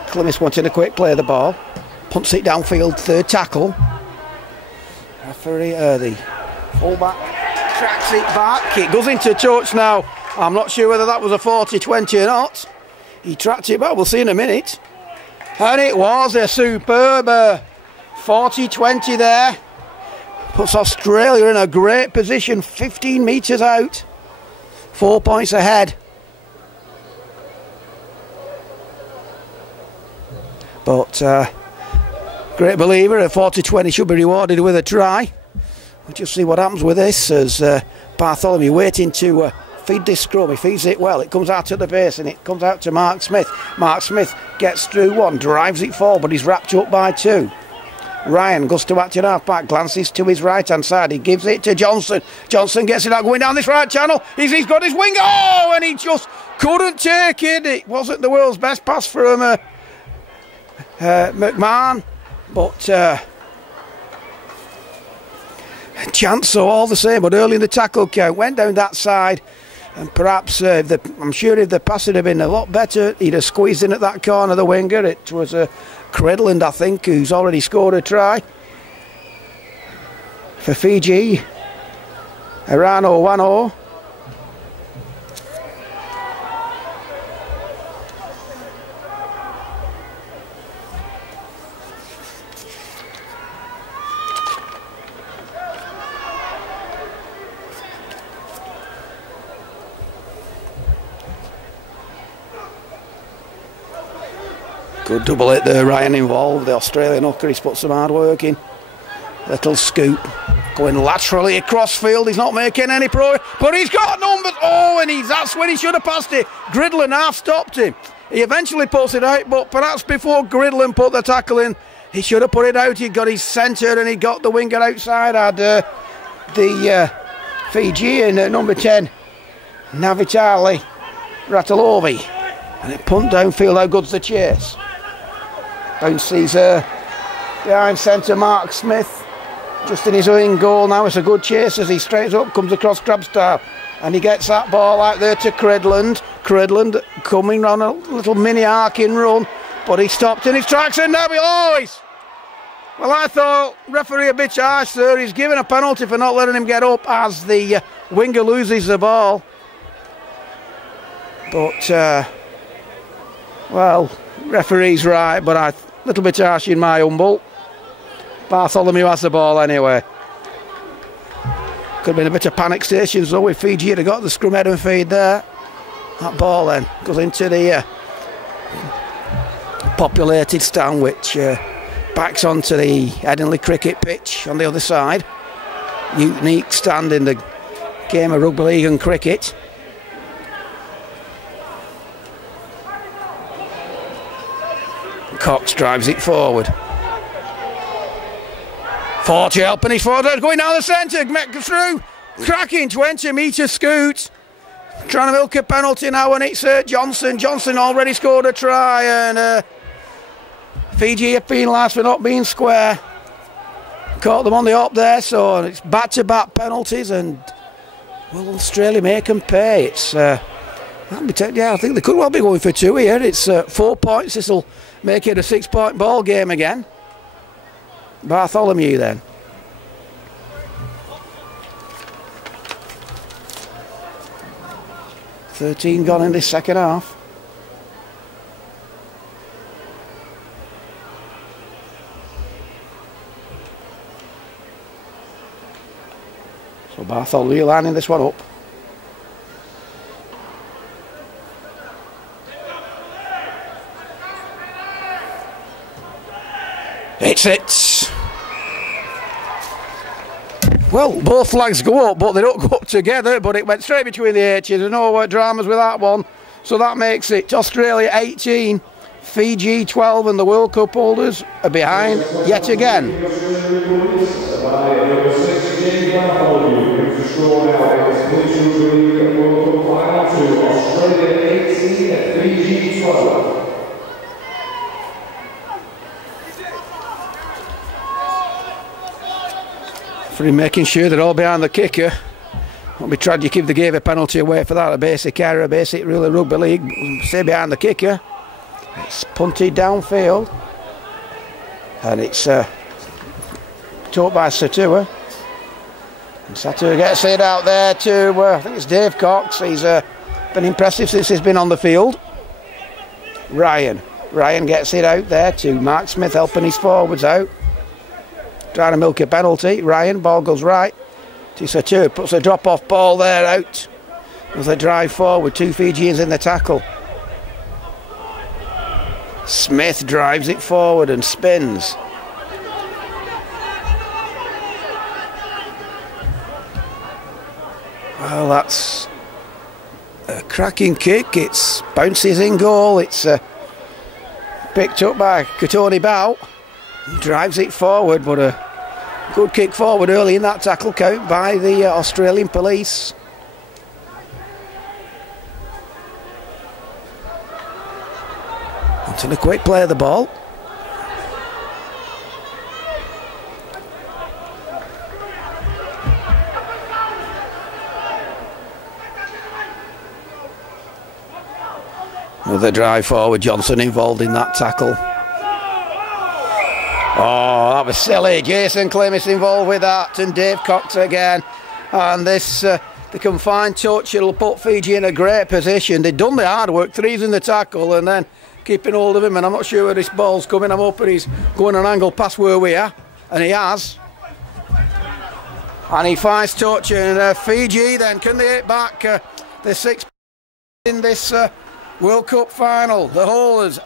Clemmis wanting to quick clear the ball. Punts it downfield, third tackle. Referee the fullback tracks it back. It goes into touch now. I'm not sure whether that was a 40-20 or not. He tracked it back, we'll see in a minute. And it was a superb 40-20 there. Puts Australia in a great position, 15 metres out. 4 points ahead. But great believer at 40-20 should be rewarded with a try. We'll just see what happens with this as Bartholomew waiting to feed this scrum. He feeds it well. It comes out at the base and it comes out to Mark Smith. Mark Smith gets through one, drives it forward, but he's wrapped up by two. Ryan goes to acting half-back, glances to his right-hand side. He gives it to Johnson. Johnson gets it out going down this right channel. He's got his wing. Oh, and he just couldn't take it. It wasn't the world's best pass from McMahon, but chance so all the same. But early in the tackle count, went down that side, and perhaps I'm sure if the pass had been a lot better, he'd have squeezed in at that corner, the winger. It was Credland, I think, who's already scored a try for Fiji. Arano 1-0. Good double hit there, Ryan involved. The Australian hooker, he's put some hard work in. Little scoop. Going laterally across field. He's not making any progress, but he's got numbers. Oh, and that's when he should have passed it. Gridland half stopped him. He eventually pulls it out, but perhaps before Gridland put the tackle in, he should have put it out. He got his centre and he got the winger outside. Had the Fijian at number 10, Navitali Ratalovi. And it pumped downfield. How good's the chase? Bounces behind centre Mark Smith, just in his own goal now. It's a good chase as he straightens up, comes across Crabstar, and he gets that ball out there to Credland. Credland coming on a little mini arcing run, but he stopped in his tracks, and now well, I thought referee a bit harsh there. He's given a penalty for not letting him get up as the winger loses the ball. But well, referee's right, but a little bit harsh in my humble. Bartholomew has the ball anyway. Could have been a bit of panic stations though if Fiji had got the scrum head and feed there. That ball then goes into the populated stand, which backs onto the Headingley cricket pitch on the other side. Unique stand in the game of rugby league and cricket. Cox drives it forward. Forty helping his forward, going down the centre, through, cracking 20-metre scoot. Trying to milk a penalty now, and it's Johnson. Johnson already scored a try, and Fiji are penalised for not being square. Caught them on the up there, so it's back-to-back penalties, and will Australia make them pay? It's yeah, I think they could well be going for two here. It's 4 points. This will make it a 6-point ball game again. Bartholomew then. 13 gone in this second half. So Bartholomew lining this one up. It's it. Well, both flags go up, but they don't go up together, but it went straight between the H's. There's no dramas with that one. So that makes it Australia 18, Fiji 12, and the World Cup holders are behind yet again. For making sure they're all behind the kicker. Won't be tragic if they gave a penalty away for that. A basic error, a basic rule of rugby league. Stay behind the kicker. It's punted downfield. And it's taught by Satua. And Satua gets it out there to, I think it's Dave Cox. He's been impressive since he's been on the field. Ryan gets it out there to Mark Smith, helping his forwards out. Trying to milk a penalty. Ryan, ball goes right to Satua, puts a drop-off ball there out. With a drive forward, 2 Fijians in the tackle. Smith drives it forward and spins. Well, that's a cracking kick. It bounces in goal. It's picked up by Katoni Bao. He drives it forward, but a good kick forward early in that tackle count by the Australian police. Wanting a quick play of the ball. Another drive forward, Johnson involved in that tackle. Oh, that was silly. Jason Clemis involved with that, and Dave Cox again. And this, the confined touch, it'll put Fiji in a great position. They've done the hard work, 3's in the tackle, and then keeping hold of him. And I'm not sure where this ball's coming. I'm hoping he's going an angle past where we are, and he has. And he finds touch, and Fiji then, can they hit back the 6 in this World Cup final? The holders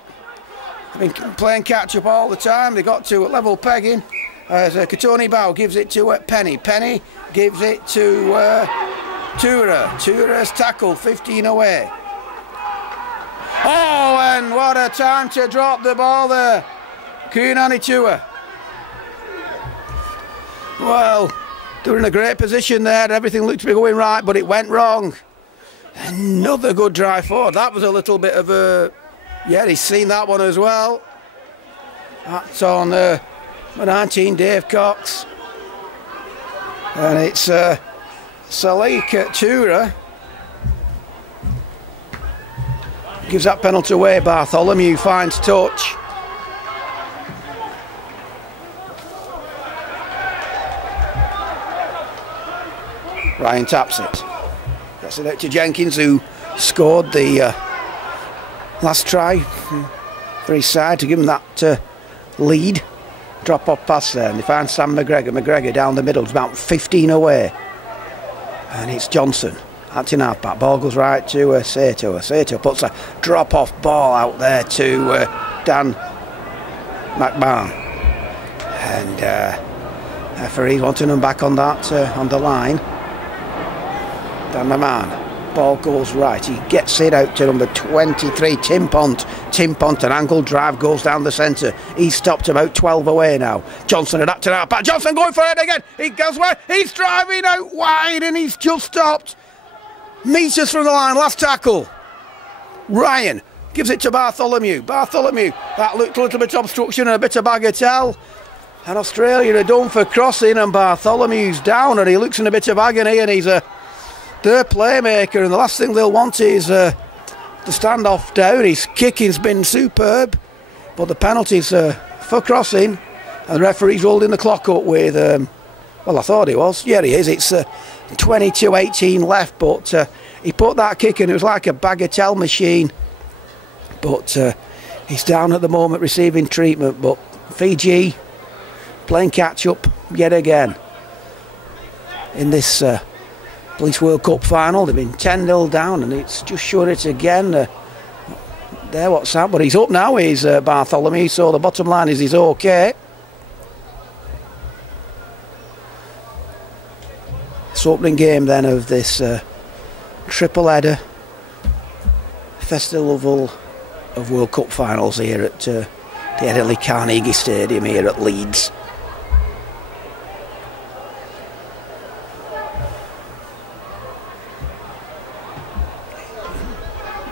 have been playing catch-up all the time. They got to level pegging. As Katoni Bao gives it to Penny. Penny gives it to Tura. Tura's tackle, 15 away. Oh, and what a time to drop the ball there. Kunani Tua. Well, they were in a great position there. Everything looked to be going right, but it went wrong. Another good drive forward. That was a little bit of a... Yeah, he's seen that one as well. That's on 19, Dave Cox. And it's Salik Tura. Gives that penalty away. Bartholomew finds touch. Ryan taps it. Gets it out to Jenkins, who scored the last try for his side to give him that lead. Drop off pass there, and they find Sam McGregor. McGregor down the middle, it's about 15 away. And it's Johnson, acting halfback. Ball goes right to Sato. Sato puts a drop off ball out there to Dan McMahon. And referees wanting them back on that, on the line. Dan McMahon. Ball goes right. He gets it out to number 23, Tim Pont. Tim Pont, an angled drive, goes down the centre. He's stopped about 12 away now. Johnson adapted out back. Johnson going for it again. He goes where? He's driving out wide and he's just stopped. Metres from the line. Last tackle. Ryan gives it to Bartholomew. Bartholomew. That looked a little bit of obstruction and a bit of bagatelle. And Australia are done for crossing, and Bartholomew's down and he looks in a bit of agony, and he's their playmaker, and the last thing they'll want is the standoff down. His kicking's been superb, but the penalties for crossing, and the referee's rolled in the clock up with Well, I thought he was. Yeah, he is. It's 22-18 left, but he put that kick in. It was like a bagatelle machine. But he's down at the moment receiving treatment. But Fiji playing catch-up yet again in this Police World Cup final. They've been 10-0 down, and it's just showing it again. There, what's that? But he's up now, he's Bartholomew, so the bottom line is he's okay. This opening game then of this triple header festival of World Cup finals here at the Headingley Carnegie Stadium here at Leeds.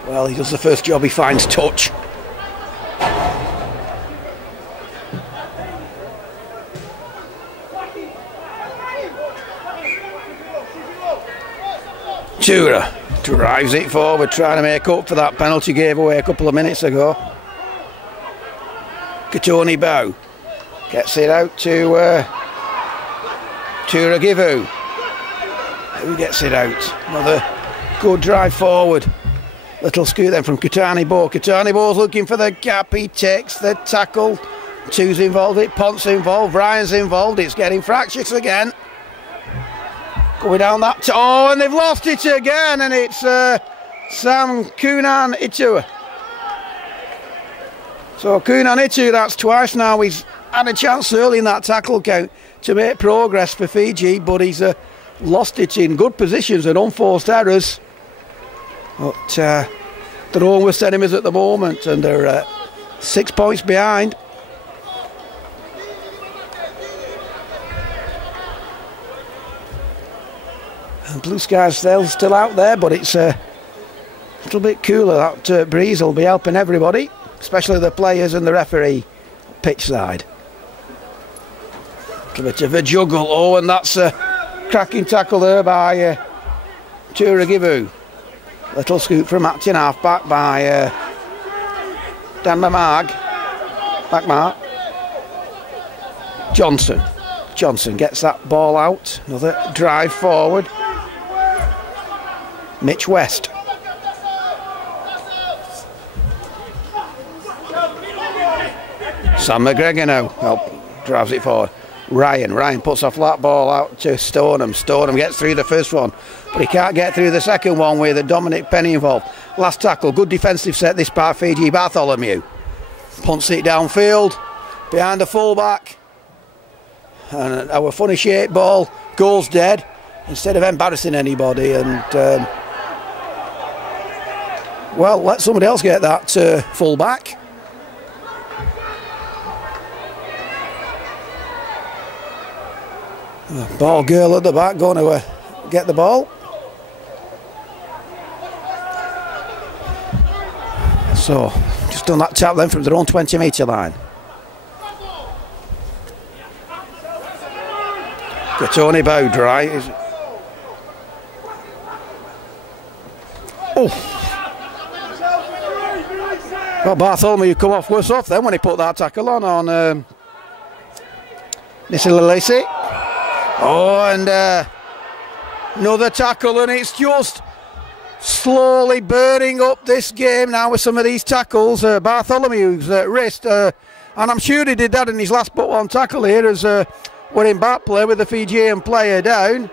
Well, he does the first job, he finds touch. Tura drives it forward, trying to make up for that penalty gave away a couple of minutes ago. Katoni Bow gets it out to Turagivu. Who gets it out? Another good drive forward. Little scoot then from Katani Bow. Katani Bow's looking for the gap. He takes the tackle. Two's involved, Pont's involved, Ryan's involved. It's getting fractious again. Going down that... Oh, and they've lost it again, and it's Sam Kunan Itu. So Kunan Itu, that's twice now. He's had a chance early in that tackle count to make progress for Fiji, but he's lost it in good positions and unforced errors. But their own worst enemies at the moment, and they're 6 points behind. And blue skies still out there, but it's a little bit cooler. That breeze will be helping everybody, especially the players and the referee pitch side. A bit of a juggle. Oh, and that's a cracking tackle there by Turagivu. Little scoop from Acton half back by Dan Back mark. Johnson gets that ball out. Another drive forward. Mitch West. Sam McGregor now drives it forward. Ryan puts a flat ball out to Stoneham. Stoneham gets through the first one, but he can't get through the second one with Dominic Penny involved. Last tackle, good defensive set this part. Fiji. Bartholomew punts it downfield behind the fullback, and our funny shaped ball goes dead instead of embarrassing anybody. And well, let somebody else get that fullback. Ball girl at the back going to get the ball. So, just done that tap then from their own 20-metre line. Katoni Bow drives. Oh! Well, Bartholomew come off worse off then when he put that tackle on Nisililisi. Oh, and another tackle, and it's just slowly burning up this game now with some of these tackles. Bartholomew's wrist, and I'm sure he did that in his last but one tackle here as we're in back play with the Fijian player down.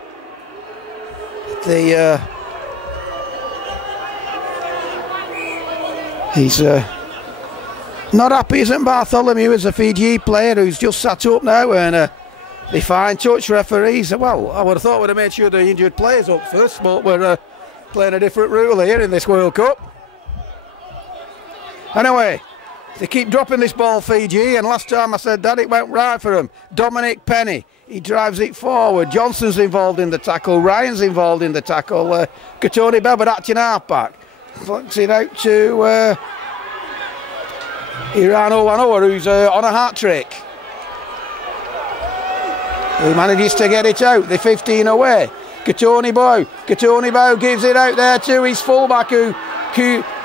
He's not happy, isn't Bartholomew, as a Fiji player who's just sat up now, and they fine touch referees. Well, I would have thought we'd have made sure the injured players up first, but we're playing a different rule here in this World Cup. Anyway, they keep dropping this ball, Fiji, and last time I said that it went right for them. Dominic Penny, he drives it forward. Johnson's involved in the tackle. Ryan's involved in the tackle. Katoni Beber acting half-back. Flicks it out to Irano Wanoa, who's on a hat-trick. He manages to get it out. The 15 away. Katoni Bow gives it out there to his fullback who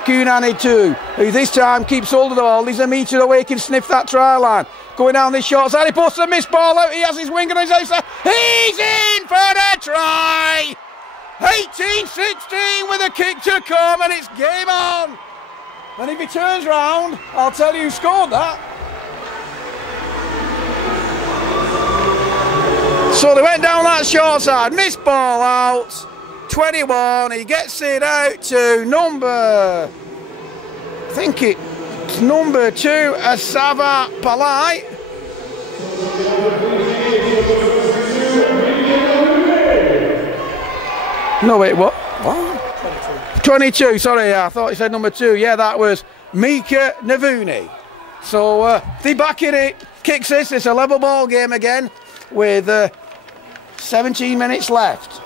Kunani 2, who this time keeps hold of the ball. He's a metre away, can sniff that try line. Going down this short side, he puts a missed ball out. He has his wing on his outside. He's in for the try! 18-16 with a kick to come, and it's game on. And if he turns round, I'll tell you who scored that. So they went down that short side, missed ball out. 21, he gets it out to number, I think it's number 2, Asava Palai. No, wait, what? 22, sorry, I thought he said number 2. Yeah, that was Mika Navuni. So they back it, kicks this. It's a level ball game again with 17 minutes left.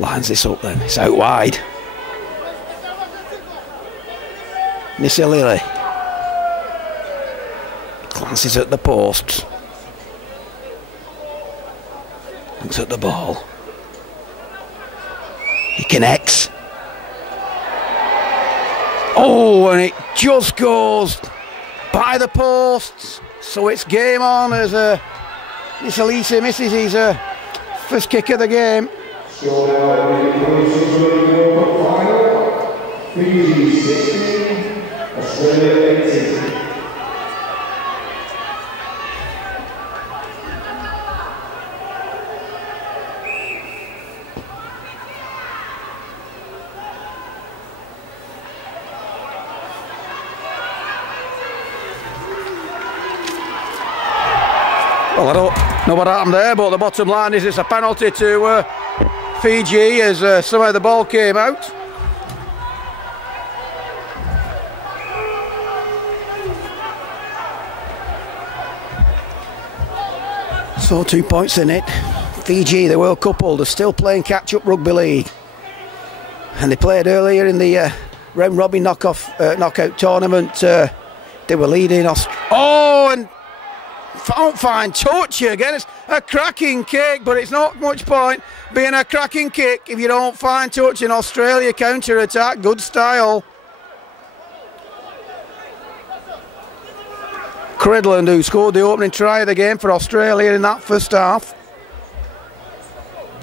Lines this up then, it's out wide. Nisilili glances at the posts, looks at the ball. He connects. Oh, and it just goes by the posts. So it's game on as Nisilili misses his first kick of the game. So now in the 26 World Cup final, Fiji 16, Australia 18. Well, I don't know what happened there, but the bottom line is it's a penalty to Fiji as somehow the ball came out. So 2 points in it. Fiji, the World Cup holders, still playing catch-up rugby league. And they played earlier in the round robin knockout tournament. They were leading Oh, and don't find touch again. It's a cracking kick, but it's not much point being a cracking kick if you don't find touch. In Australia counter-attack, good style. Cridland, who scored the opening try of the game for Australia in that first half.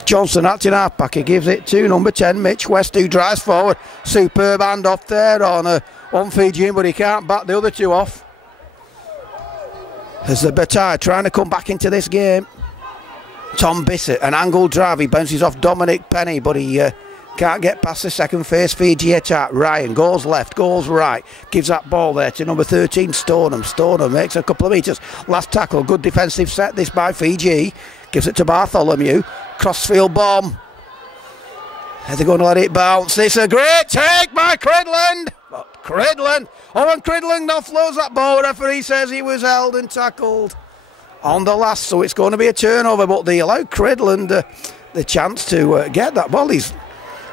Johnson acting half-back, he gives it to number 10, Mitch West, who drives forward. Superb hand-off there on Fiji, but he can't back the other two off. As the Bataille trying to come back into this game. Tom Bissett, an angled drive, he bounces off Dominic Penny, but he can't get past the second phase Fiji attack. Ryan goes left, goes right, gives that ball there to number 13, Stoneham. Stoneham makes a couple of metres. Last tackle, good defensive set this by Fiji. Gives it to Bartholomew. Crossfield bomb. Are they going to let it bounce? It's a great take by Cridland. Cridland. Oh, and Cridland offloads that ball. Referee says he was held and tackled on the last, so it's going to be a turnover, but they allowed Cridland the chance to get that ball. He's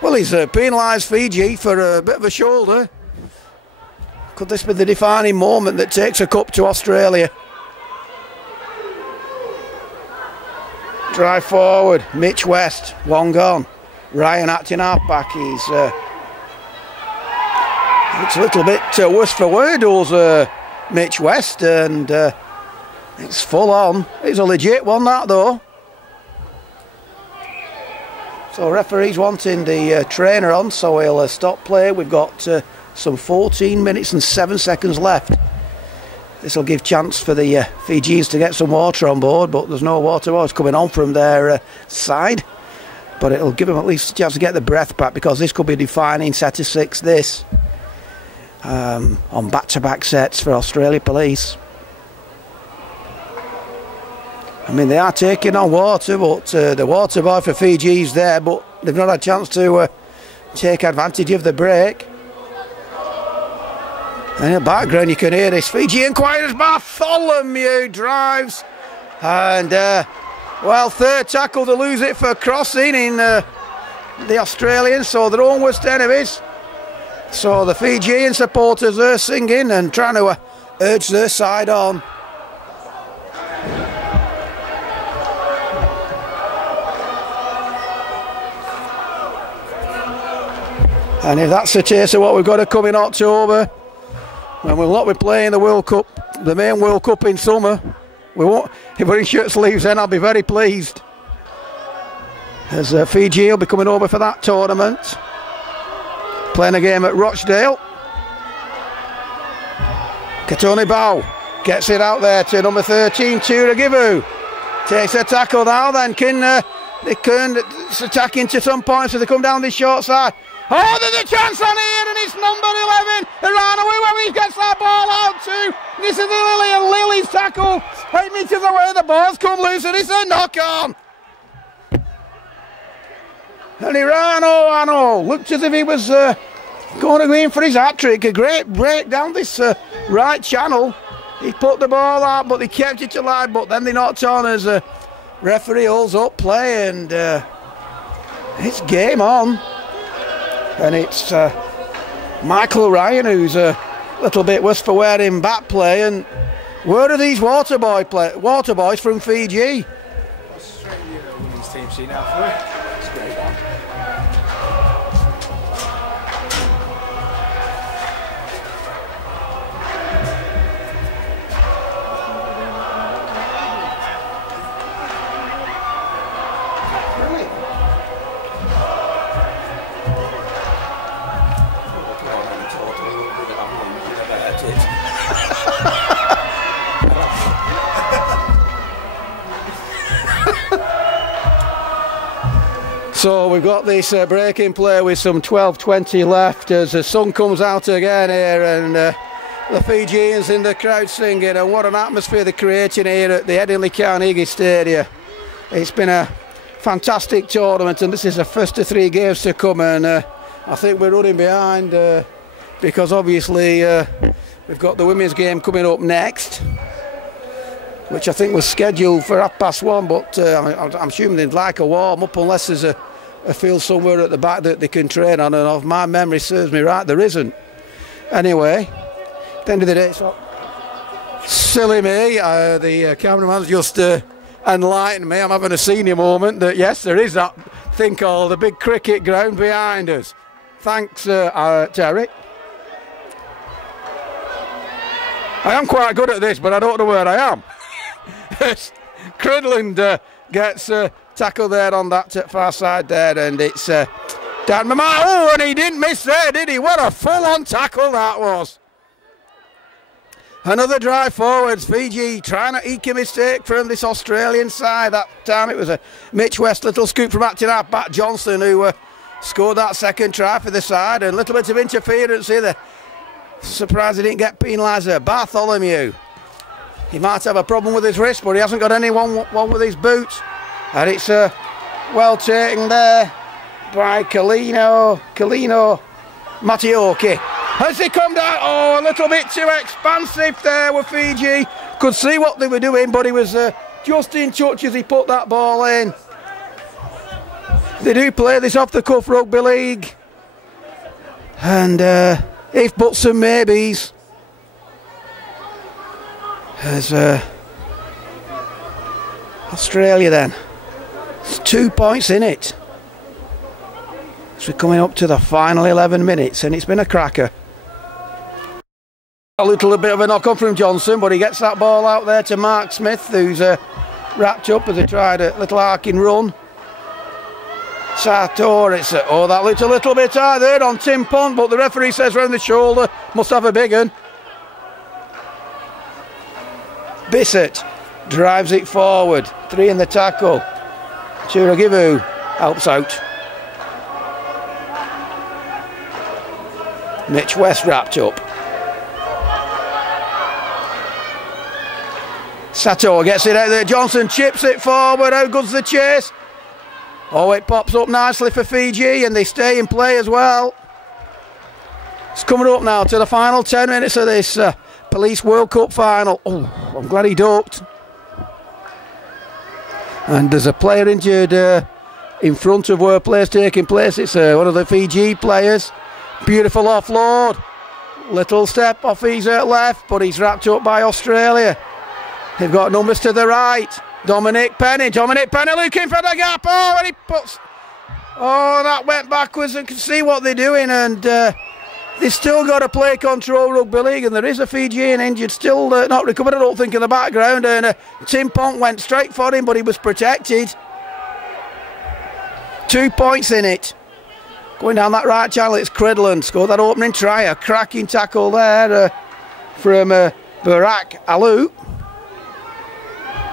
penalised Fiji for a bit of a shoulder. Could this be the defining moment that takes a cup to Australia? Drive forward, Mitch West, one gone. Ryan acting half-back, he's looks a little bit worse for wear, does Mitch West, and it's full on. It's a legit one, that though. So referee's wanting the trainer on, so he'll stop play. We've got some 14 minutes and 7 seconds left. This will give chance for the Fijians to get some water on board, but there's no water. It's coming on from their side, but it'll give them at least a chance to get the breath back, because this could be a defining set of 6. This on back-to-back sets for Australia Police. I mean, they are taking on water, but the water boy for Fiji is there, but they've not had a chance to take advantage of the break. And in the background you can hear this Fijian choir as Bartholomew drives. And, well, third tackle to lose it for crossing in the Australians, so their own worst enemies. So the Fijian supporters are singing and trying to urge their side on. And if that's the taste of what we've got to come in October, when we'll not be playing the World Cup, the main World Cup in summer, we won't. If we're in shirt sleeves, then I'll be very pleased. As Fiji will be coming over for that tournament, playing a game at Rochdale. Katoni Bow gets it out there to number 13, Turagivu. Takes a tackle now. Then they can attack into some points as they come down this short side. Oh, there's a chance on here, and it's number 11, Iranoui, where he gets that ball out to. This is Lily, and Lily's tackle 8 metres away. The ball's come loose, and it's a knock-on. And Irano looked as if he was going to go in for his hat-trick. A great break down this right channel. He put the ball out, but they kept it alive, but then they knocked on as a referee holds up play, and it's game on. And it's Michael Ryan who's a little bit worse for wearing back play. And where are these water boys from Fiji? Australia women's team sheet now for it. It's a great one. So we've got this break in play with some 12:20 left as the sun comes out again here, and the Fijians in the crowd singing, and what an atmosphere they're creating here at the Headingley Carnegie Stadium. It's been a fantastic tournament, and this is the first of 3 games to come, and I think we're running behind because obviously we've got the women's game coming up next, which I think was scheduled for 1:30, but I'm assuming they'd like a warm-up unless there's a field somewhere at the back that they can train on, and if my memory serves me right, there isn't. Anyway, at the end of the day, so silly me, the cameraman's just enlightened me. I'm having a senior moment that yes, there is that thing called the big cricket ground behind us. Thanks, Terry. I am quite good at this, but I don't know where I am. Cridland gets tackled there on that far side there, and it's Dan Mamai. Oh, and he didn't miss there, did he? What a full-on tackle that was. Another drive forwards. Fiji trying to eke a mistake from this Australian side. That time it was a Mitch West little scoop from acting out back Johnson who scored that second try for the side, and a little bit of interference here. Surprised he didn't get penalised there. Bartholomew. He might have a problem with his wrist, but he hasn't got anyone with his boots. And it's well taken there by Kalino Matioki. As they come down, oh, a little bit too expansive there with Fiji. Could see what they were doing, but he was just in touch as he put that ball in. They do play this off the cuff rugby league. And if buts and maybes. As Australia then. It's 2 points in it. So we're coming up to the final 11 minutes, and it's been a cracker. A little bit of a knock on from Johnson, but he gets that ball out there to Mark Smith, who's wrapped up as he tried a little arcing run. Sator, it's that looked a little bit high there on Tim Pond, but the referee says round the shoulder, must have a big one. Bissett drives it forward, 3 in the tackle. Turagivu helps out. Mitch West wrapped up. Sato gets it out there. Johnson chips it forward. How good's the chase? Oh, it pops up nicely for Fiji, and they stay in play as well. It's coming up now to the final 10 minutes of this Police World Cup final. Oh, I'm glad he ducked. And there's a player injured in front of where play's taking place. It's one of the Fiji players. Beautiful offload. Little step off his left, but he's wrapped up by Australia. They've got numbers to the right. Dominic Penny looking for the gap. Oh, and he puts... Oh, that went backwards, and can see what they're doing, and they've still got to play control rugby league, and there is a Fijian injured, still not recovered, I don't think, in the background, and Tim Pont went straight for him, but he was protected. 2 points in it. Going down that right channel, it's Cridland, scored that opening try, a cracking tackle there from Barak Alou.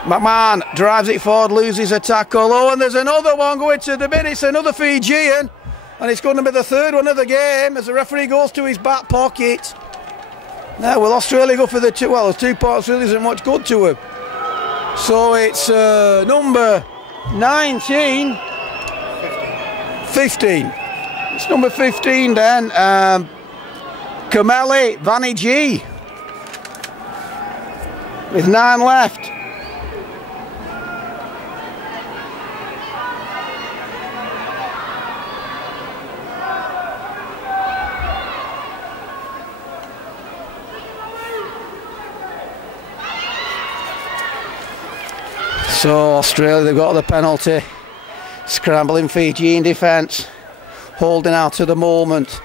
McMahon drives it forward, loses a tackle. Oh, and there's another one going to the bin. It's another Fijian, and it's going to be the third one of the game as the referee goes to his back pocket. Now, will Australia go for the two? Well, there's 2 points, really isn't much good to him. So it's number 19. 15. It's number 15 then. Kameli Vaniji with 9 left. So Australia, they've got the penalty. Scrambling Fiji in defence. Holding out to the moment.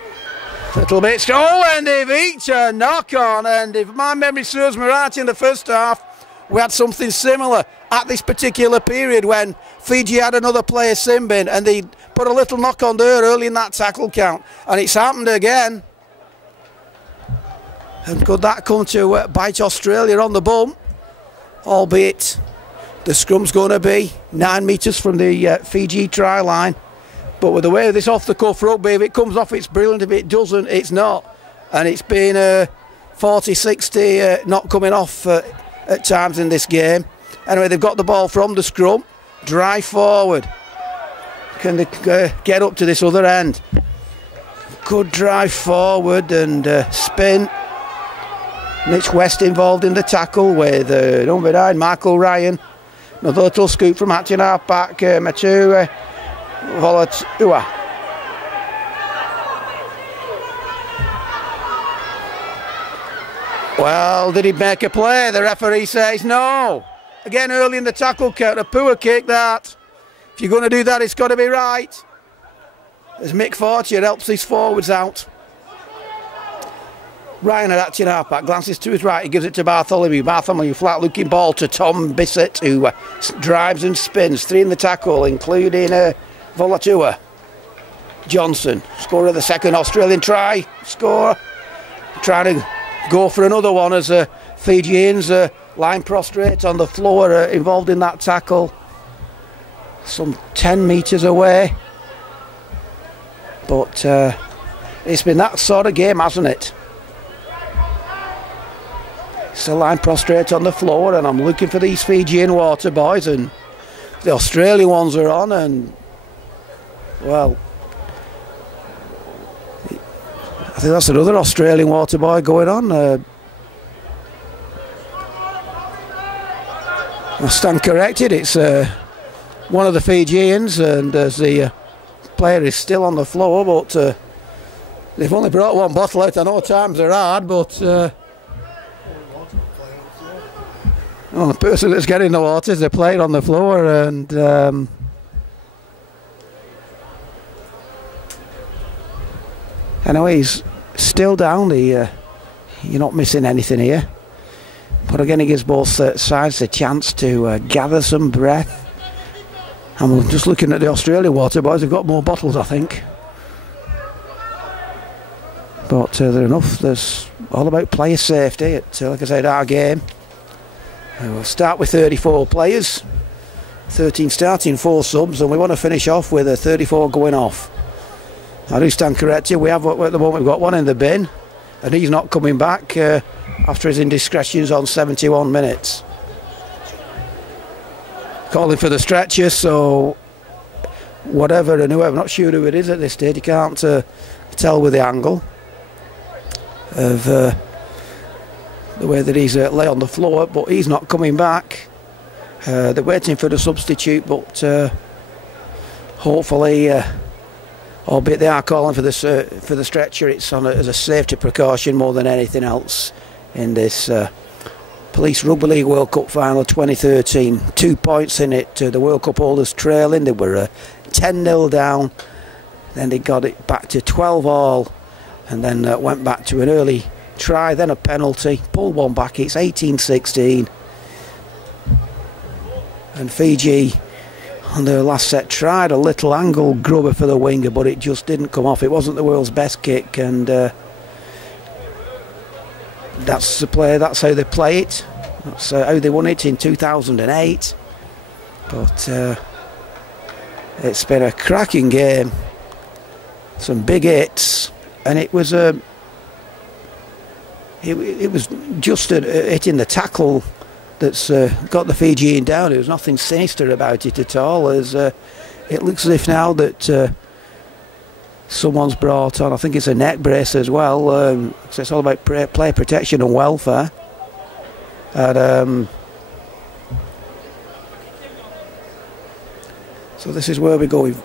Little bit. Oh, and they've each a knock on. And if my memory serves me right, in the first half, we had something similar at this particular period when Fiji had another player, Simbin, and they put a little knock on there early in that tackle count. And it's happened again. And could that come to bite Australia on the bum? Albeit the scrum's going to be 9 metres from the Fiji try line. But with the way this off-the-cuff rugby, if it comes off, it's brilliant. If it doesn't, it's not. And it's been 40-60 not coming off at times in this game. Anyway, they've got the ball from the scrum. Drive forward. Can they get up to this other end? Good drive forward and spin. Mitch West involved in the tackle with number 9, Michael Ryan. Another little scoop from Hatchin half-back, Matu Volatua. Well, did he make a play? The referee says no. Again, early in the tackle count, a poor kick that. If you're going to do that, it's got to be right. As Mick Fortier helps his forwards out. Ryan at Hatchin halfback, glances to his right, he gives it to Bartholomew. Bartholomew, flat looking ball to Tom Bissett, who drives and spins. 3 in the tackle, including Volatua. Johnson, scorer of the second Australian try. Score. Trying to go for another one as Fijians lying prostrate on the floor, involved in that tackle. Some 10 metres away. But it's been that sort of game, hasn't it? Still lying prostrate on the floor, and I'm looking for these Fijian water boys, and the Australian ones are on, and well, I think that's another Australian water boy going on. I stand corrected, it's one of the Fijians, and as the player is still on the floor, but they've only brought 1 bottle out. I know times are hard, but well, the person that's getting the water is the player on the floor, and anyway, he's still down. You're not missing anything here. But again, it gives both sides a chance to gather some breath. And we're just looking at the Australian water boys. They've got more bottles, I think. But they're enough. There's all about player safety at, like I said, our game. We'll start with 34 players, 13 starting, 4 subs, and we want to finish off with 34 going off. I do stand corrected. We have, at the moment, we've got 1 in the bin, and he's not coming back after his indiscretions on 71 minutes. calling for the stretcher, so whatever and whoever, not sure who it is at this stage, you can't tell with the angle of the way that he's lay on the floor, but he's not coming back. They're waiting for the substitute, but hopefully, albeit they are calling for the stretcher, it's on as a safety precaution more than anything else in this Police Rugby League World Cup final 2013. 2 points in it, the World Cup holders trailing. They were 10-0 down, then they got it back to 12-all, and then went back to an early try, then a penalty, pulled one back. It's 18-16, and Fiji on their last set tried a little angle grubber for the winger, but it just didn't come off. It wasn't the world's best kick, and that's the play. That's how they play it. That's how they won it in 2008. But it's been a cracking game. Some big hits, and it was it was just hitting the tackle that's got the Fijian down. There was nothing sinister about it at all. As it looks as if now that someone's brought on, I think it's a neck brace as well, so it's all about player protection and welfare. And so this is where we're going.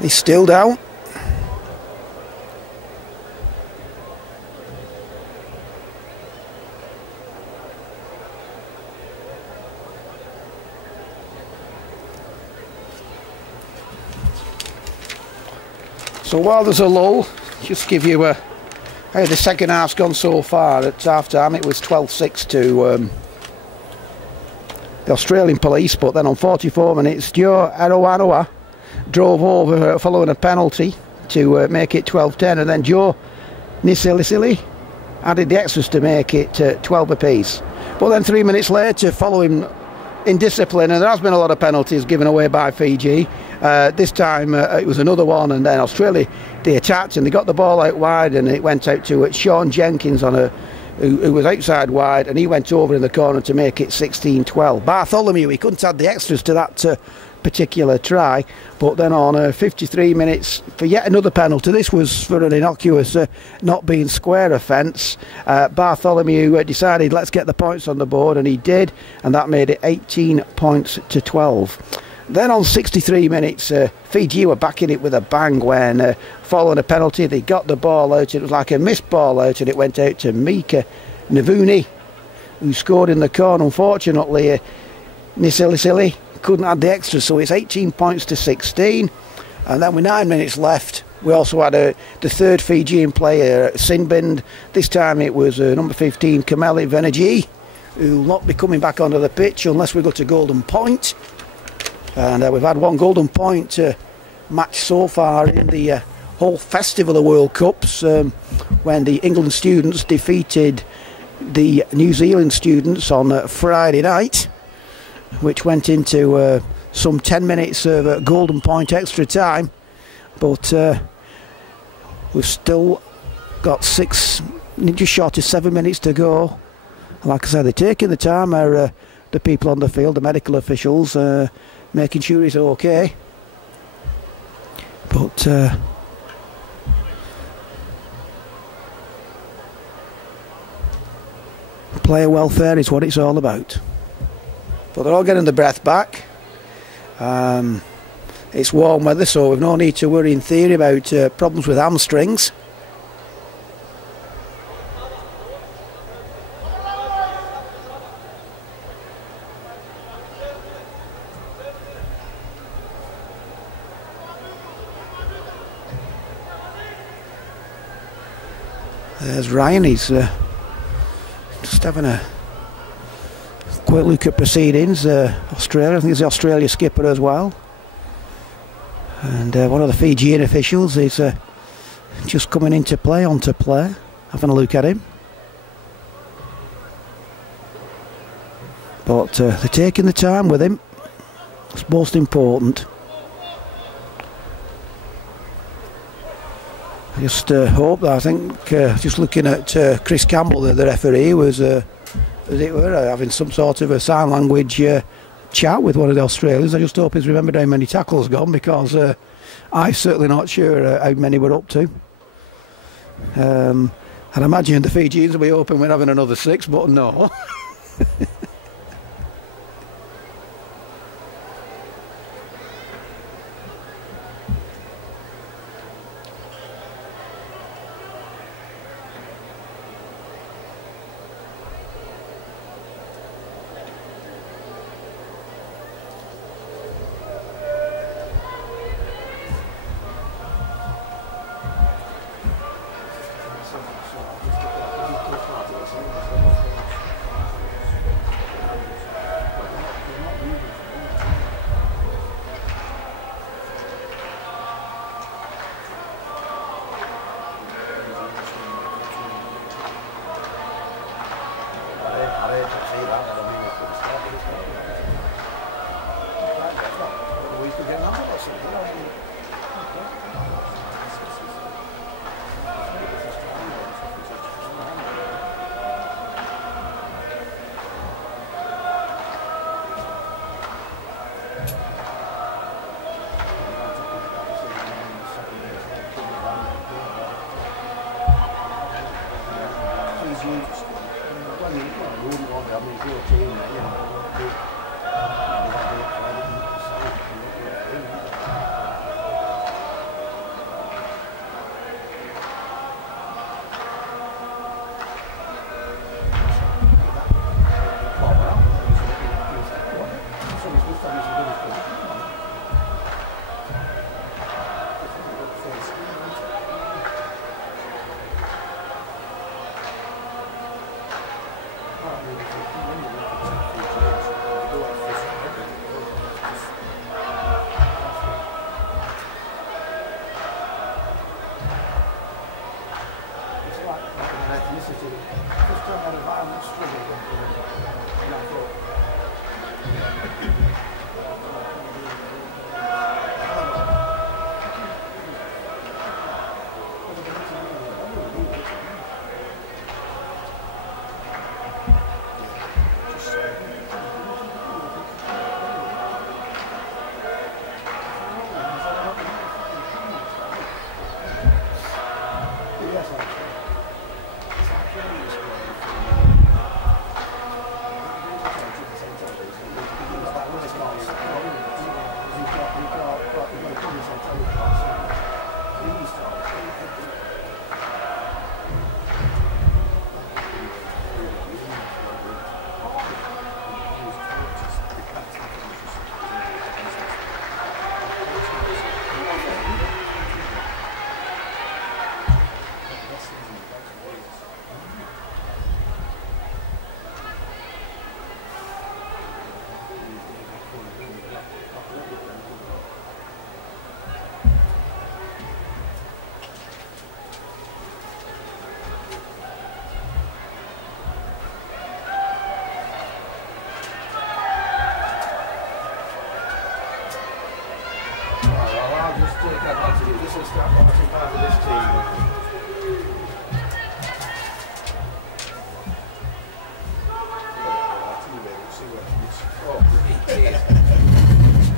He's still down. So while there's a lull, just give you how the second half's gone so far. At half time it was 12-6 to the Australian police, but then on 44 minutes Joe Aroanoa drove over following a penalty to make it 12-10, and then Joe Nisilisili added the extras to make it 12 apiece. But then 3 minutes later, following indiscipline, and there has been a lot of penalties given away by Fiji. This time it was another one, and then Australia, they attacked and they got the ball out wide, and it went out to Sean Jenkins on who was outside wide, and he went over in the corner to make it 16-12. Bartholomew, he couldn't add the extras to that particular try, but then on 53 minutes for yet another penalty. This was for an innocuous not being square offence. Bartholomew decided, let's get the points on the board, and he did, and that made it 18 points to 12. Then on 63 minutes, Fiji were back in it with a bang when, following a penalty, they got the ball out. It was like a missed ball out, and it went out to Mika Navuni, who scored in the corner. Unfortunately, Nisilisili couldn't add the extra, so it's 18 points to 16. And then with 9 minutes left, we also had the third Fijian player, Sinbind. This time it was number 15, Kameli Venergy, who will not be coming back onto the pitch unless we go to Golden Point. And we've had one Golden Point match so far in the whole festival of World Cups, when the England students defeated the New Zealand students on Friday night, which went into some 10 minutes of Golden Point extra time. But we've still got just short of 7 minutes to go. Like I said, they're taking the time, the people on the field, the medical officials, making sure he's okay. But player welfare is what it's all about. But they're all getting the breath back. It's warm weather, so we've no need to worry in theory about problems with hamstrings. There's Ryan, he's just having a quick look at proceedings. Australia, I think he's the Australia skipper as well. And one of the Fijian officials is just coming into play, onto play, having a look at him. But they're taking the time with him. It's most important. Just hope that, I think, just looking at Chris Campbell, the referee, was as it were, having some sort of a sign language chat with one of the Australians. I just hope he's remembered how many tackles gone, because I'm certainly not sure how many we're up to. And I imagine the Fijians will be hoping we're having another 6, but no.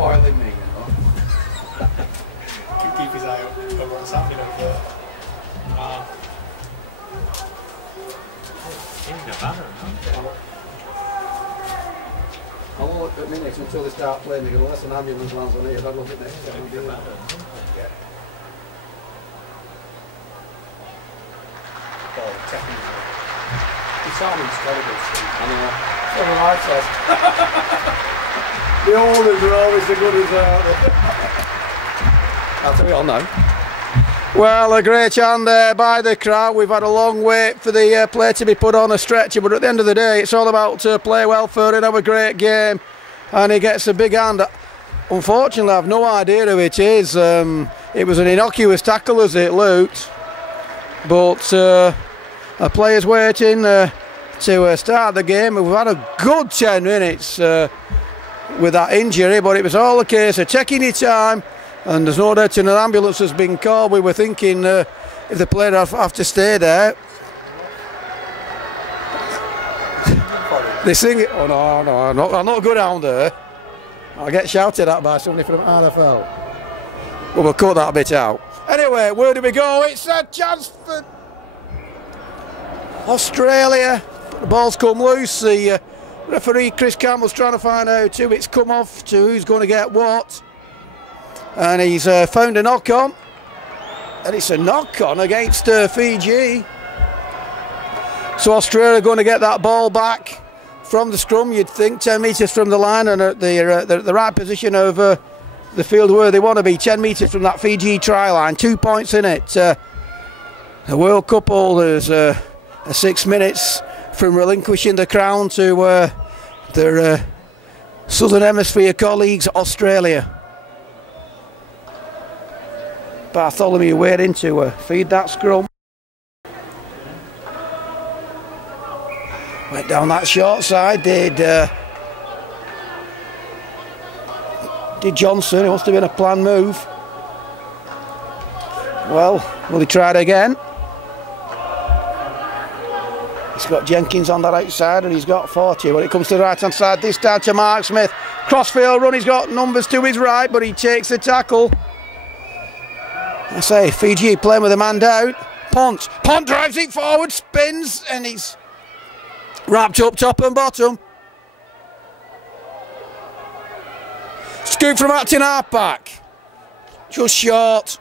Spoiling me, you know. Can keep his eye up on what's happening over there. Wow. I'll look at minutes until they start playing again, unless an ambulance lands on here. I'd look at next time. The timing's terrible, Steve. I know. So the light says. The olders are always the good as That's what we all know. Well, a great chant there by the crowd. We've had a long wait for the play to be put on a stretcher, but at the end of the day, it's all about play well for and have a great game. And he gets a big hand. Unfortunately, I've no idea who it is. It was an innocuous tackle as it looked. But a player's waiting to start the game. We've had a good 10 minutes with that injury, but it was all a case of taking your time. And there's no doubt an ambulance has been called. We were thinking if the player have to stay there. They sing it. Oh no, I'm not good down there. I'll get shouted at by somebody from RFL. Well, we'll cut that bit out. Anyway, where do we go? It's a chance for Australia. The ball's come loose. The referee Chris Campbell's trying to find out who it's come off to, who's going to get what. And he's found a knock on. And it's a knock on against Fiji. So Australia are going to get that ball back from the scrum, you'd think, 10 metres from the line and at the right position over the field where they want to be, 10 metres from that Fiji try line, 2 points in it. The World Cup holders are 6 minutes from relinquishing the crown to their Southern Hemisphere colleagues, Australia. Bartholomew waiting to feed that scrum. Went down that short side, did Johnson. It must have been a planned move. Well, will he try it again? He's got Jenkins on that outside and he's got 40. When it comes to the right hand side, this time to Mark Smith. Crossfield run, he's got numbers to his right, but he takes the tackle. I say, Fiji playing with a man down. Pont drives it forward, spins, and he's wrapped up top and bottom. Scoop from acting half-back. Just short.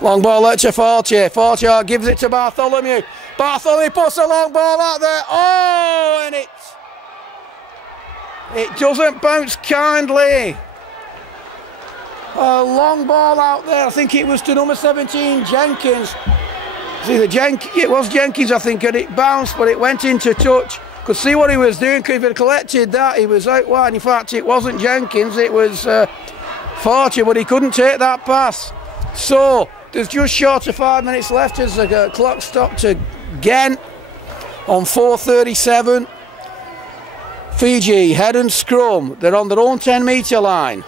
Long ball out to 40. 40 gives it to Bartholomew. Bartholomew puts a long ball out there. Oh, and it doesn't bounce kindly. A long ball out there. I think it was to number 17, Jenkins. It was Jenkins, I think, and it bounced, but it went into touch. Could see what he was doing. If he'd collected that, he was out wide. In fact, it wasn't Jenkins, it was Fortier, but he couldn't take that pass. So there's just short of 5 minutes left as the clock stopped again on 4:37. Fiji head and scrum. They're on their own 10-metre line.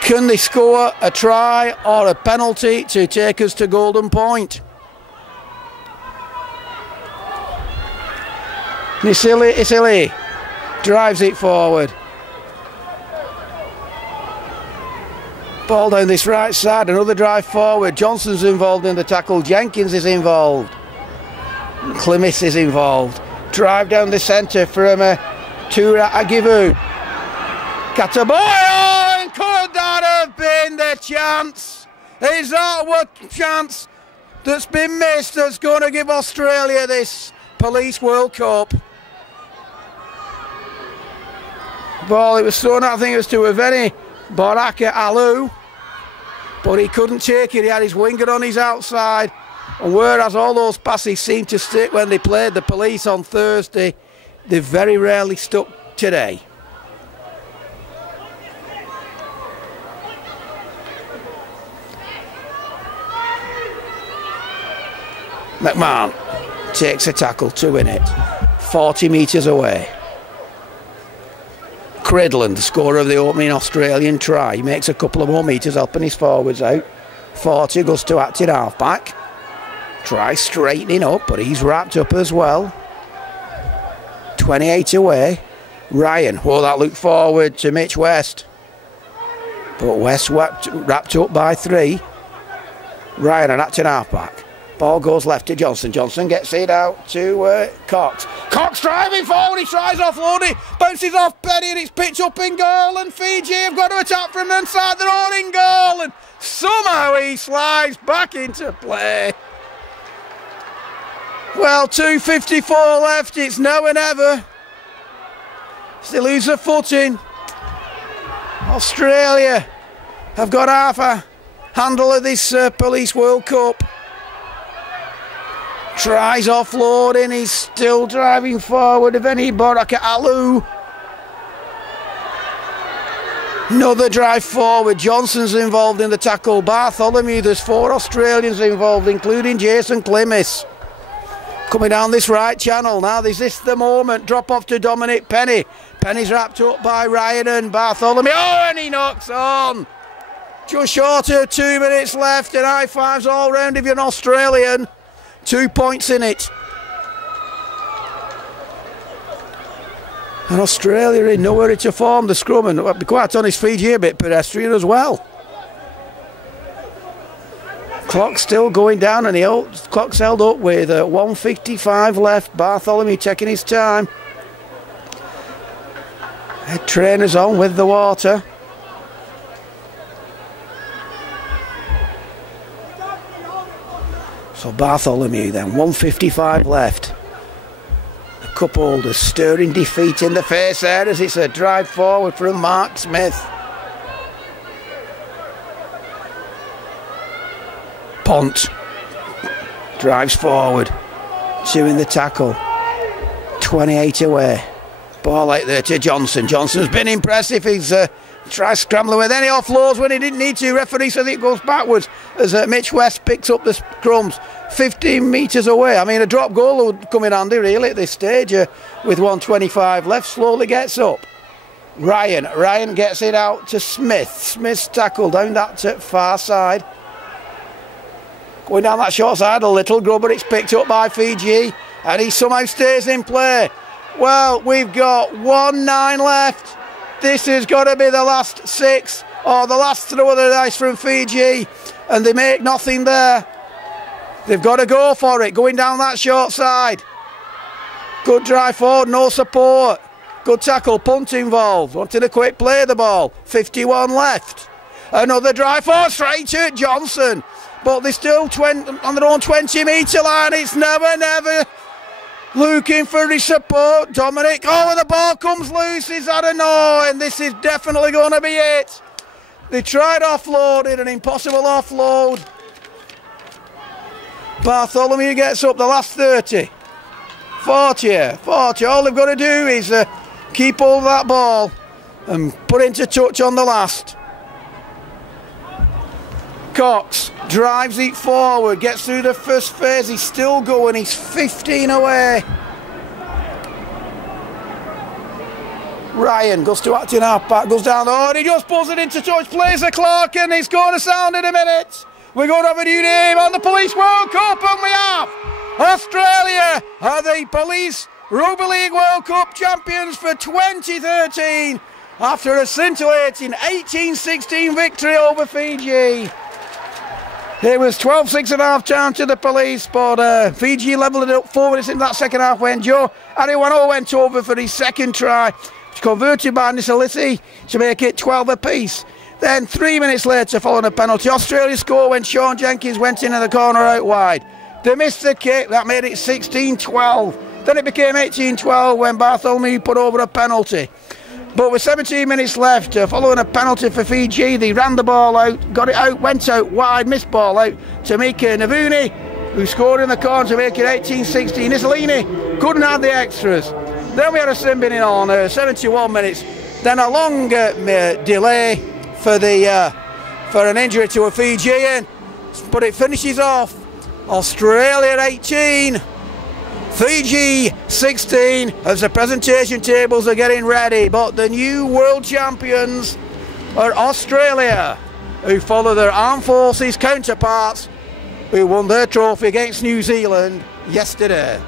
Can they score a try or a penalty to take us to golden point? Isili drives it forward. Ball down this right side, another drive forward. Johnson's involved in the tackle, Jenkins is involved. Klimis is involved. Drive down the centre from Tura Agivu. Kataboy! Could that have been the chance? Is that what chance that's been missed that's going to give Australia this Police World Cup? Ball, it was thrown out, I think it was to Aveni Baraka Alu, but he couldn't take it. He had his winger on his outside, and whereas all those passes seemed to stick when they played the Police on Thursday, they very rarely stuck today. McMahon takes a tackle, 2 in it, 40 metres away. Cridland, the scorer of the opening Australian try, makes a couple of more metres, helping his forwards out. 40 goes to acting half-back. Tries straightening up, but he's wrapped up as well. 28 away. Ryan, oh, that looked forward to Mitch West. But West wrapped up by 3. Ryan and acting half-back. Ball goes left to Johnson. Johnson gets it out to Cox. Cox driving forward. He tries offload it. Bounces off Penny and it's pitched up in goal. And Fiji have got to attack from inside their own in goal. And somehow he slides back into play. Well, 2:54 left. It's now or never. They lose their footing. Australia have got half a handle of this Police World Cup. Tries offloading, he's still driving forward. If any Baraka Alu. Another drive forward. Johnson's involved in the tackle. Bartholomew, there's 4 Australians involved, including Jason Klimis. coming down this right channel. Now is this the moment? Drop off to Dominic Penny. Penny's wrapped up by Ryan and Bartholomew. Oh, and he knocks on. Just short of 2 minutes left, and high fives all round if you're an Australian. 2 points in it. And Australia in nowhere to form the scrum, and I'll be quite honest, Fiji a bit pedestrian as well. Clock still going down, and the clock's held up with 1:55 left. Bartholomew taking his time. Head trainers on with the water. So Bartholomew then, 1:55 left. The cup holders stirring defeat in the face there as it's a drive forward from Mark Smith. Pont drives forward, doing the tackle. 28 away. Ball out there to Johnson. Johnson's been impressive. He's tried scrambling away. Then he offloads when he didn't need to. Referee says it goes backwards as Mitch West picks up the crumbs 15 metres away. I mean, a drop goal would come in handy really at this stage with 1:25 left. Slowly gets up. Ryan gets it out to Smith. Smith's tackle down that far side. Going down that short side a little, but it's picked up by Fiji, and he somehow stays in play. Well, we've got 1:09 left. This has got to be the last 6, or the last throw of the dice from Fiji, and they make nothing there. They've got to go for it, going down that short side. Good drive forward, no support. Good tackle, punt involved. Wanted a quick play of the ball. 51 left. Another drive forward, straight to Johnson. But they're still on their own 20-metre line. It's never looking for his support. Dominic, and the ball comes loose. Is that a no? And this is definitely going to be it. They tried offloading, an impossible offload. Bartholomew gets up the last 30. 40. All they've got to do is keep hold of that ball and put it into touch on the last. Cox drives it forward, gets through the first phase, he's still going, he's 15 away. Ryan goes to acting half-back, goes down, and he just pulls it into touch, plays the clock, and it's going to sound in a minute. We're going to have a new name on the Police World Cup, and we have Australia are the Police Rugby League World Cup champions for 2013 after a scintillating 18-16 victory over Fiji. It was 12-6 and a half time to the Police, but Fiji levelled it up 4 minutes in that second half when Joe Ariwano went over for his second try, converted by Nisalisi to make it 12 apiece. Then 3 minutes later, following a penalty, Australia scored when Sean Jenkins went into the corner out wide. They missed the kick, that made it 16-12. Then it became 18-12 when Bartholomew put over a penalty. But with 17 minutes left, following a penalty for Fiji, they ran the ball out, got it out, went out wide, missed ball out to Mika Navuni, who scored in the corner to make it 18-16. Nisalini couldn't have the extras. Then we had a sin binning on 71 minutes. Then a long delay for an injury to a Fijian, but it finishes off Australia 18. Fiji 16 as the presentation tables are getting ready, but the new world champions are Australia, who follow their armed forces counterparts who won their trophy against New Zealand yesterday.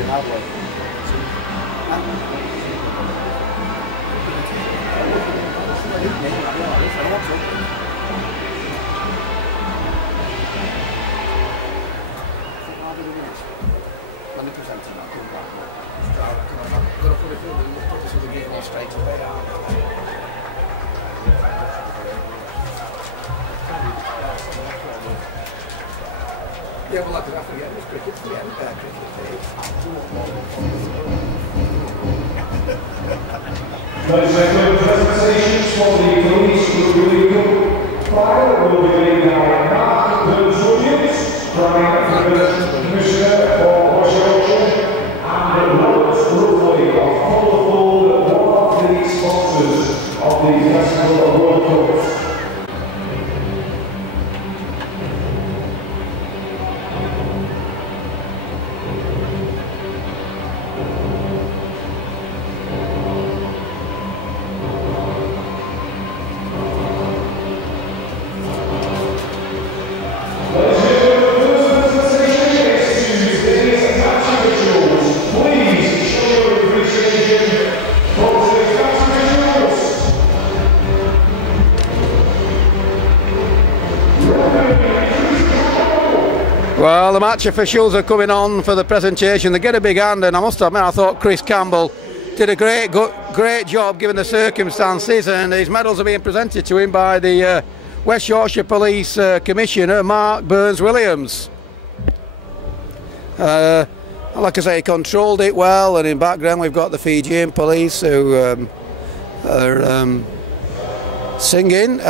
in Headingley. Let me present it now. Come back. I'm going to put it through the game straight away. Yeah, well, I forget this cricket. Forget the cricket. Ladies and gentlemen, presentations for the police group fire will be made by Mark Williams, Prime Commissioner for West Yorkshire, and Robert Ruffley, a colourful one of the sponsors of the Festival of World Cups. Well, the match officials are coming on for the presentation. They get a big hand, and I must admit, I thought Chris Campbell did a great job given the circumstances, and his medals are being presented to him by the West Yorkshire Police Commissioner, Mark Burns-Williams. Like I say, he controlled it well, and in background we've got the Fijian police who are singing.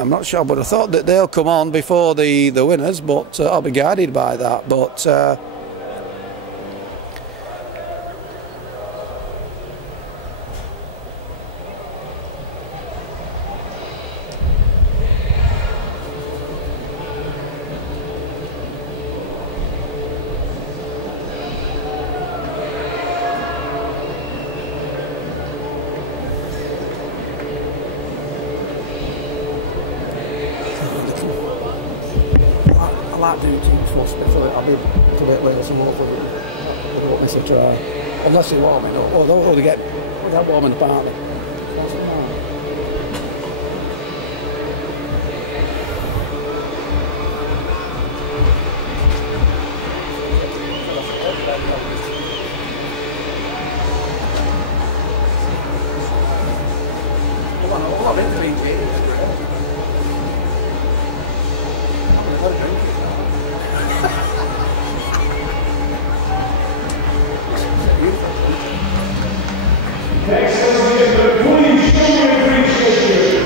I'm not sure, but I thought that they'll come on before the winners, but I'll be guided by that. But I like doing teams for special. I'll be a bit late, so hopefully they won't miss a try. Unless they warm it up. Oh, they'll only get warm in the partly. Next, please show your appreciation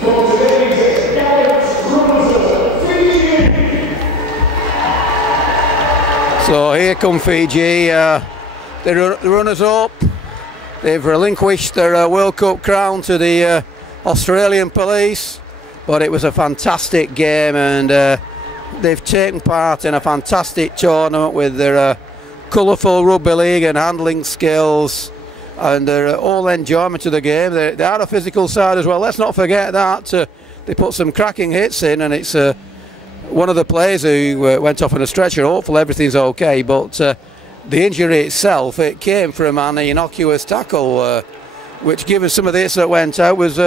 for today's gallant runners-up, Fiji. So here come Fiji, the runners-up. They've relinquished their World Cup crown to the Australian police, but it was a fantastic game, and they've taken part in a fantastic tournament with their colourful rugby league and handling skills, and their all enjoyment of the game. They had a physical side as well. Let's not forget that they put some cracking hits in, and it's one of the players who went off on a stretcher. Hopefully everything's okay, but the injury itself, it came from an innocuous tackle, which, given some of the hits that went out, was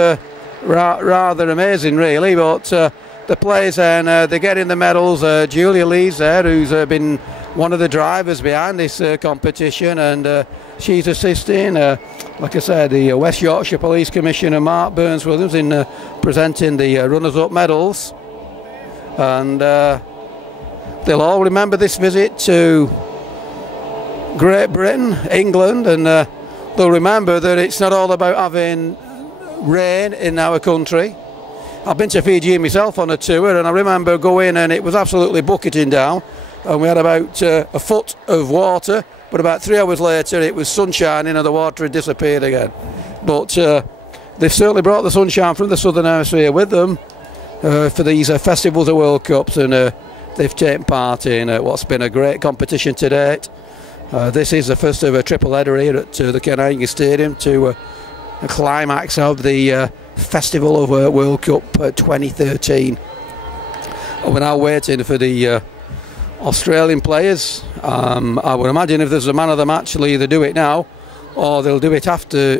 rather amazing, really. But the players, and they're getting the medals. Julia Lee's there, who's been one of the drivers behind this competition, and she's assisting, like I said, the West Yorkshire Police Commissioner, Mark Burns-Williams, in presenting the runners-up medals. And they'll all remember this visit to Great Britain, England, and they'll remember that it's not all about having rain in our country. I've been to Fiji myself on a tour, and I remember going, and it was absolutely bucketing down, and we had about a foot of water, but about 3 hours later it was sunshine and the water had disappeared again. But they've certainly brought the sunshine from the Southern Hemisphere with them for these festivals of World Cups, and they've taken part in what's been a great competition to date. This is the first of a triple header here at the Headingley Stadium to a climax of the Festival of World Cup 2013. And we're now waiting for the Australian players. I would imagine if there's a man of the match, they'll either do it now or they'll do it after,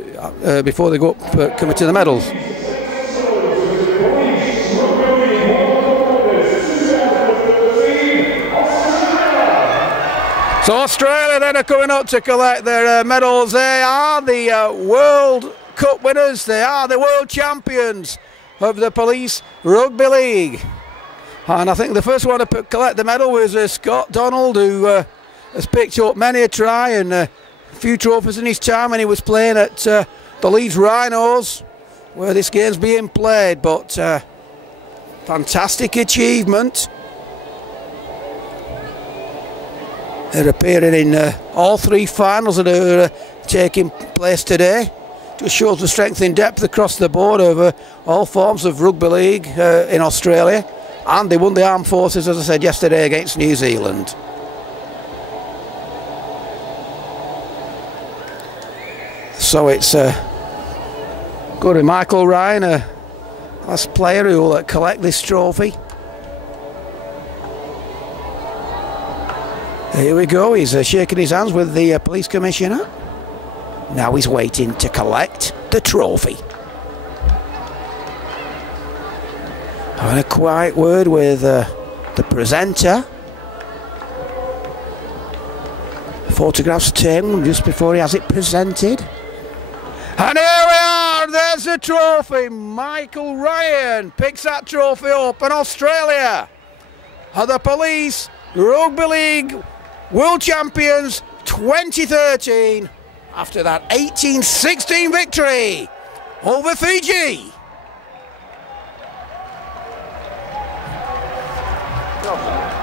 before they go up, commit to the medals. So Australia then are coming up to collect their medals. They are the World Cup winners. They are the world champions of the Police Rugby League. And I think the first one to collect the medal was Scott Donald, who has picked up many a try and a few trophies in his time when he was playing at the Leeds Rhinos, where this game's being played. But fantastic achievement. They're appearing in all three finals that are taking place today. Just shows the strength and depth across the board over all forms of rugby league in Australia. And they won the Armed Forces, as I said yesterday, against New Zealand. So it's go to Michael Ryan, a last player who will collect this trophy. Here we go, he's shaking his hands with the police commissioner. Now he's waiting to collect the trophy. Having a quiet word with the presenter. Photographs taken just before he has it presented. And here we are, there's the trophy. Michael Ryan picks that trophy up, and Australia are the Police Rugby League World Champions 2013 after that 18-16 victory over Fiji. Well done.